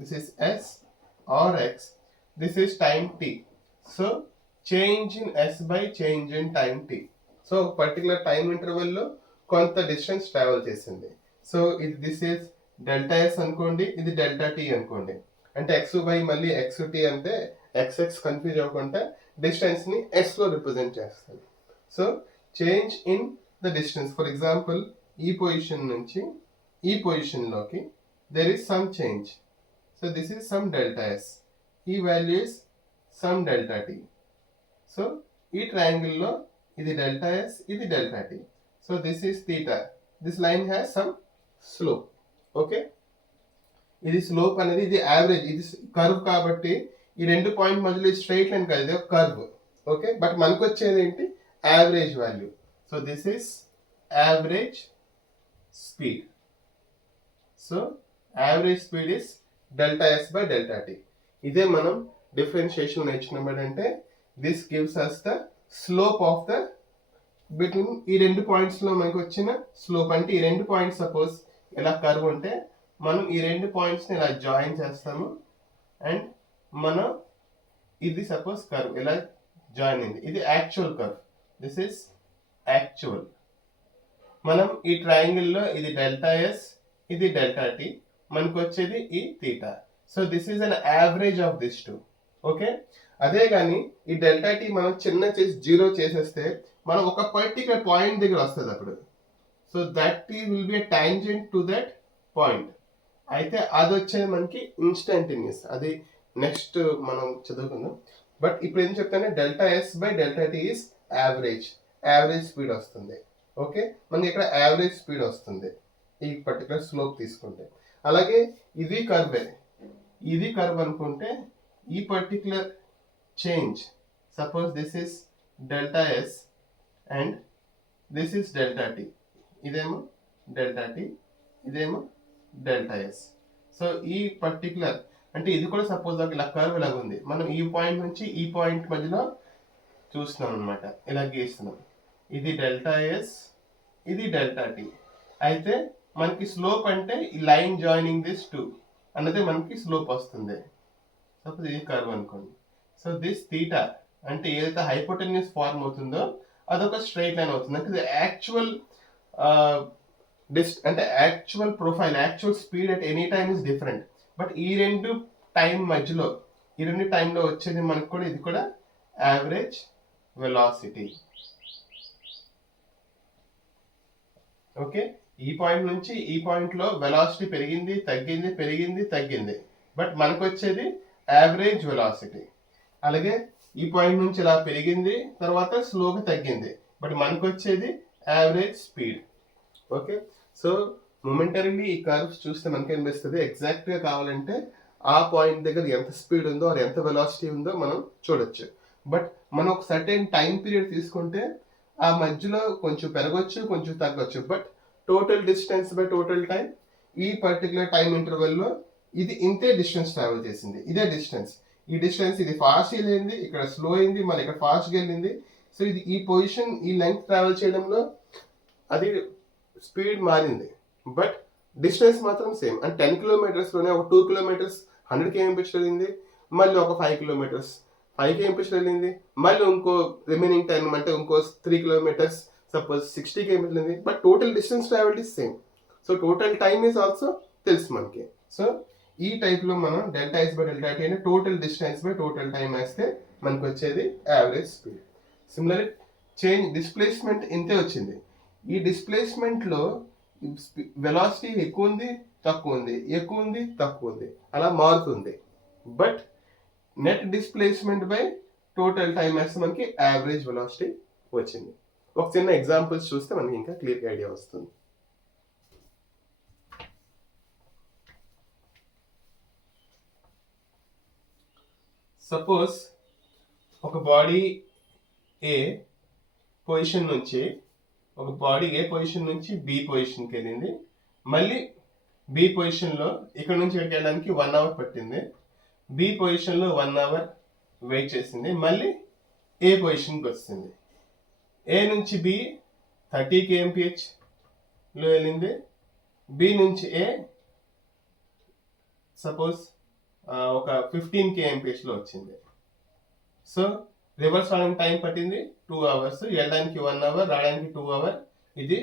this is s or x, this is time t. So change in s by change in time t. So particular time ఇంటర్వెల్లో కొంత డిస్టెన్స్ ట్రావెల్ చేసింది. సో ఇది దిస్ ఈస్ డెల్టా ఎస్ అనుకోండి, ఇది డెల్టా టీ అనుకోండి. అంటే ఎక్స్ బై మళ్ళీ ఎక్స్ టీ అంటే ఎక్స్ కన్ఫ్యూజ్ అవ్వకుండా డిస్టెన్స్ని ఎస్లో రిప్రజెంట్ చేస్తుంది. So change in the distance, for example ఈ పొజిషన్ నుంచి ఈ పొజిషన్లోకి there is some change. So this is some delta s, ఈ value is some delta t. So ఈ ట్రయాంగిల్లో ఇది డెల్టా ఎస్, ఇది delta t. So this is theta, this line has some slope. Okay, ఇది స్లోప్ అనేది ఇది యావరేజ్, ఇది కర్వ్ కాబట్టి ఈ రెండు పాయింట్ మధ్యలో స్ట్రైట్ లైన్ కాదు, ఇది ఒక కర్వ్. ఓకే, బట్ మనకు వచ్చేది ఏంటి? Average value. So this is average speed. So average speed is delta yes by delta T. ఇదే మనం డిఫరెన్షియేషన్ నేర్చుకున్నప్పుడు అంటే this gives us the slope of the between ఈ రెండు పాయింట్స్లో మనకు వచ్చిన స్లోప్. అంటే ఈ రెండు పాయింట్స్ సపోజ్ ఇలా కర్వ్ ఉంటే మనం ఈ రెండు పాయింట్స్ని ఇలా జాయిన్ చేస్తాము అండ్ మనం ఇది సపోజ్ కర్వ్ ఇలా జాయిన్ అయింది, ఇది actual curve. This is actual. మనం ఈ ట్రయాంగిల్లో ఇది డెల్టా ఎస్, ఇది డెల్టా టీ, మనకు వచ్చేది ఈ theta. So this is an average of this two. Okay, అదే కానీ ఈ డెల్టా టీ మనం చిన్న చేసి జీరో చేసేస్తే మనం ఒక పర్టికులర్ పాయింట్ దగ్గర వస్తుంది అప్పుడు. So that T will be tangent to that point. అయితే అది వచ్చేది మనకి ఇన్స్టంటేనియస్, అది నెక్స్ట్ మనం చదువుకుందాం. బట్ ఇప్పుడు ఏం చెప్తానే delta s by delta tea is average, average speed వస్తుంది. ఓకే, మనకి ఇక్కడ యావరేజ్ స్పీడ్ వస్తుంది ఈ పర్టికులర్ స్లోప్ తీసుకుంటే. అలాగే ఇది కర్వే, ఇది కర్వ్ అనుకుంటే ఈ particular change, suppose this is delta yes and this is delta T, ఇదేమో డెల్టా టీ, ఇదేమో డెల్టా ఎస్. సో ఈ పర్టికులర్ అంటే ఇది కూడా సపోజ్ ఇలా కర్వ్ లాగా ఉంది, మనం ఈ పాయింట్ నుంచి ఈ పాయింట్ మధ్యలో చూస్తున్నాం అనమాట, ఇలా గీస్తున్నాం. ఇది డెల్టా ఎస్, ఇది డెల్టా టీ. అయితే మనకి స్లోప్ అంటే ఈ లైన్ జాయినింగ్ దిస్ టూ అన్నది మనకి స్లోప్ వస్తుంది. సపోజ్ ఇది కర్వ్ అనుకోండి. సో దిస్ తీటా అంటే ఏదైతే హైపోటెన్యూస్ ఫార్మ్ అవుతుందో అదొక స్ట్రైట్ లైన్ అవుతుంది. అంటే యాక్చువల్ అంటే actual profile, actual speed at any time is different. But ఈ రెండు టైం మధ్యలో, ఈ రెండు టైంలో వచ్చేది మనకు కూడా ఇది కూడా యావరేజ్ వెలాసిటీ. ఓకే, ఈ పాయింట్ నుంచి ఈ పాయింట్ లో వెలాసిటీ పెరిగింది తగ్గింది, పెరిగింది తగ్గింది, బట్ మనకు వచ్చేది యావరేజ్ వెలాసిటీ. అలాగే ఈ పాయింట్ నుంచి ఇలా పెరిగింది, తర్వాత స్లోగా తగ్గింది, బట్ మనకు వచ్చేది యావరేజ్ స్పీడ్. ఓకే, సో మొమెంటరీలీ ఈ కర్వ్స్ చూస్తే మనకి అనిపిస్తుంది ఎగ్జాక్ట్ గా కావాలంటే ఆ పాయింట్ దగ్గర ఎంత స్పీడ్ ఉందో ఆర్ ఎంత వెలాసిటీ ఉందో మనం చూడొచ్చు. బట్ మనం ఒక సర్టెన్ టైం పీరియడ్ తీసుకుంటే ఆ మధ్యలో కొంచెం పెరగొచ్చు, కొంచెం తగ్గొచ్చు, but total distance by total time ఈ పర్టికులర్ టైం ఇంటర్వెల్లో ఇది ఇంతే డిస్టెన్స్ ట్రావెల్ చేసింది, ఇదే డిస్టెన్స్. ఈ డిస్టెన్స్ ఇది ఫాస్ట్ వెళ్ళింది, ఇక్కడ స్లో అయింది, మళ్ళీ ఇక్కడ ఫాస్ట్గా వెళ్ళింది. సో ఇది ఈ పొజిషన్, ఈ లెంగ్త్ ట్రావెల్ చేయడంలో అది స్పీడ్ మారింది, బట్ డిస్టెన్స్ మాత్రం సేమ్. అంటే 10 కిలోమీటర్స్లోనే ఒక 2 కిలోమీటర్స్ 100 km/h వెళ్ళింది, మళ్ళీ ఒక 5 కిలోమీటర్స్ 5 km/h వెళ్ళింది, మళ్ళీ ఇంకో రిమైనింగ్ టైం అంటే ఇంకో 3 కిలోమీటర్స్ సపోజ్ 60 km వెళ్ళింది, but total distance travelled is same. So total time is also తెలుసు మనకి. సో ఈ టైప్లో మనం delta yes by delta t అంటే total distance by total time వేస్తే మనకు వచ్చేది average speed. Similar change displacement ఇంతే వచ్చింది. ఈ డిస్ప్లేస్మెంట్లో వెలాసిటీ ఎక్కువ ఉంది, తక్కువ ఉంది, ఎక్కువ ఉంది, తక్కువ ఉంది, అలా మారుతుంది. But net displacement by total time వేస్తే మనకి యావరేజ్ వెలాసిటీ వచ్చింది. ఒక చిన్న ఎగ్జాంపుల్స్ చూస్తే మనకి ఇంకా క్లియర్గా ఐడియా వస్తుంది. సపోజ్ ఒక బాడీ ఏ పొజిషన్ నుంచి బి పొజిషన్కి వెళ్ళింది, మళ్ళీ బి పొజిషన్లో ఇక్కడ నుంచి ఇక్కడికి వెళ్ళడానికి 1 అవర్ పట్టింది, బి పొజిషన్లో 1 అవర్ వెయిట్ చేసింది, మళ్ళీ ఏ పొజిషన్కి వచ్చింది. ఏ నుంచి బి 30 kmph వెళ్ళింది, బి నుంచి ఏ సపోజ్ ఒక 15 kmph వచ్చింది. సో రివర్స్ రావడానికి టైం పట్టింది 2 అవర్స్, వెళ్ళడానికి 1 అవర్, రావడానికి 2 అవర్. ఇది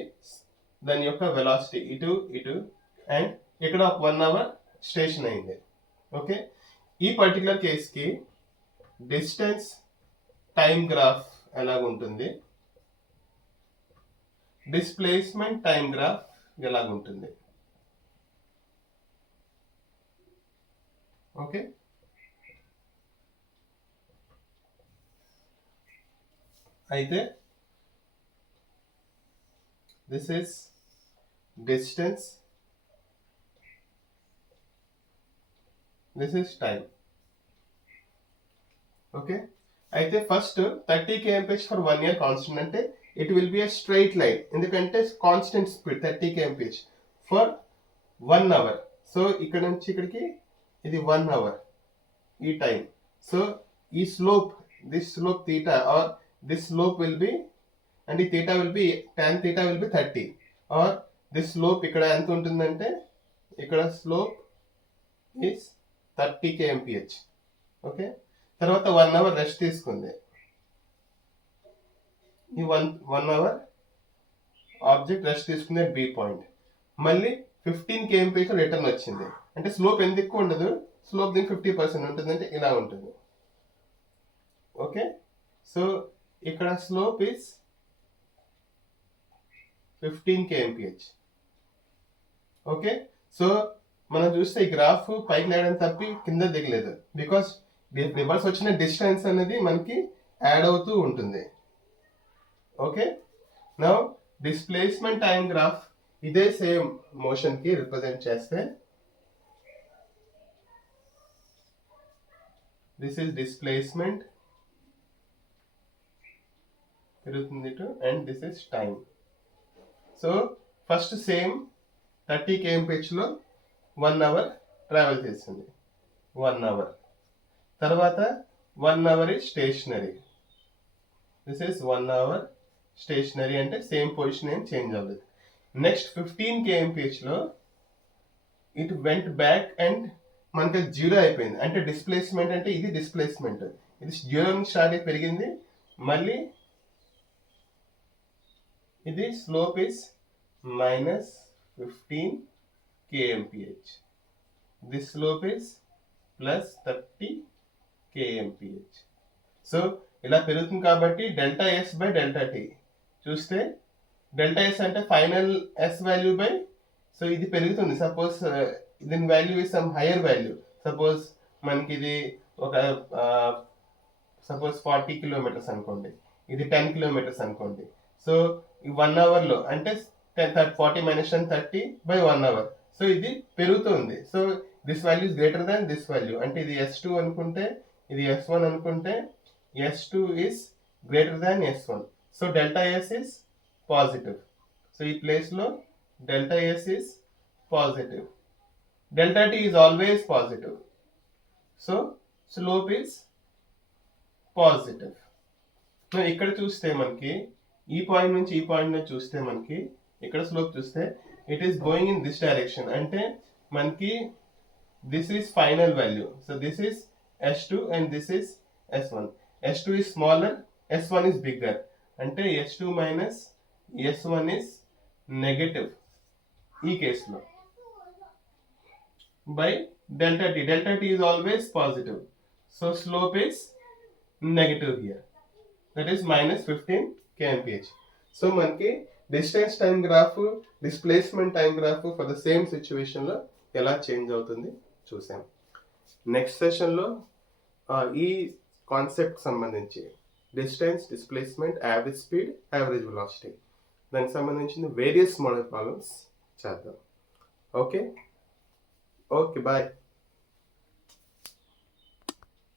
దాని యొక్క వెలాసిటీ ఇటు ఇటు, అండ్ ఇక్కడ ఒక 1 అవర్ స్టేషన్ అయింది. ఓకే, ఈ పర్టికులర్ కేస్కి డిస్టెన్స్ టైం గ్రాఫ్ ఎలాగుంటుంది, డిస్ప్లేస్మెంట్ టైం గ్రాఫ్ ఎలాగుంటుంది. ఓకే, అయితే this is distance, this is time. Okay, అయితే first 30 kmph for 1 year constant అంటే it will be a straight line, ఎందుకంటే constant speed 30 kmph for 1 hour. So ఇక్కడ నుంచి ఇక్కడికి ఇది 1 అవర్ ఈ టైం. సో ఈ slope, this slope theta or this slope will be, and the theta will be, tan theta will be 30, or this slope ఇక్కడ ఎంత ఉంటుందంటే ఇక్కడ స్లోప్ is 30 kmph. ఓకే, తర్వాత 1 అవర్ రెస్ట్ తీసుకుంది, ఈ 1 అవర్ ఆబ్జెక్ట్ రెస్ట్ తీసుకునే బి పాయింట్. మళ్ళీ 15 kmph రిటర్న్ వచ్చింది. అంటే స్లోప్ ఎంత ఎక్కువ ఉండదు, స్లోప్ దీనికి 50% ఉంటుంది, అంటే ఇలా ఉంటుంది. ఓకే, సో ఇక్కడ slope is 15 kmph. Okay, so మనం చూస్తే ఈ గ్రాఫ్ పైకి లేయడం తప్పి కింద దిగలేదు, బికాస్ రివర్స్ వచ్చిన డిస్టెన్స్ అనేది మనకి యాడ్ అవుతూ ఉంటుంది. Okay, now displacement time graph ఇదే సేమ్ మోషన్ కి రిప్రజెంట్ చేస్తే దిస్ ఇస్ డిస్ప్లేస్మెంట్ పెరుగుతుంది to, and this is time. So first same 30 kmph లో 1 అవర్ ట్రావెల్ చేసింది, 1 అవర్. తర్వాత 1 hour is stationary. This is 1 hour stationary, అంటే సేమ్ పొజిషన్ ఏం చేంజ్ అవ్వలేదు. నెక్స్ట్ 15 kmph లో ఇట్ వెంట్ బ్యాక్ అండ్ మనకి జీరో అయిపోయింది. అంటే డిస్ప్లేస్మెంట్, అంటే ఇది డిస్ప్లేస్మెంట్, ఇది జీరో నుంచి స్టార్ట్ అయి పెరిగింది. మళ్ళీ ఇది slope is -15 kmph. This slope is +30 kmph. So ఇలా పెరుగుతుంది కాబట్టి delta s by delta tea చూస్తే, డెల్టా ఎస్ అంటే final S value by, so ఇది పెరుగుతుంది. సపోజ్ దీని value is some hire value, suppose మనకి ఇది ఒక సపోజ్ 40 కిలోమీటర్స్ అనుకోండి, ఇది 10 కిలోమీటర్స్ అనుకోండి. సో ఈ 1 అవర్లో అంటే 40 - 10 30 బై 1 అవర్. సో ఇది పెరుగుతుంది. So this value is greater than this value, అంటే ఇది S2 అనుకుంటే, ఇది S1 అనుకుంటే, S2 is greater than S1. So delta S is positive. So ఈ place లో delta S is positive. Delta T is always positive. So slope is positive. So ఇక్కడ చూస్తే మనకి ఈ పాయింట్ నుంచి ఈ పాయింట్ నుంచి చూస్తే మనకి ఇక్కడ స్లోప్ చూస్తే it is going in this direction. అంటే మనకి this is final value. So this is S2 and this is S1. S2 is smaller, S1 is bigger. అంటే S2 minus S1 is negative ఈ కేసులో by delta T. Delta T is always positive. So slope is negative here. That is -15 kmph. So మనకి distance time graph, displacement time graph for the same situation లో ఎలా చేంజ్ అవుతుంది చూసాం. నెక్స్ట్ సెషన్లో ఈ కాన్సెప్ట్ సంబంధించి distance, displacement, average speed, average velocity, దానికి సంబంధించిన వేరియస్ మోడల్ ప్రాబ్లమ్స్ చేద్దాం. Okay, bye.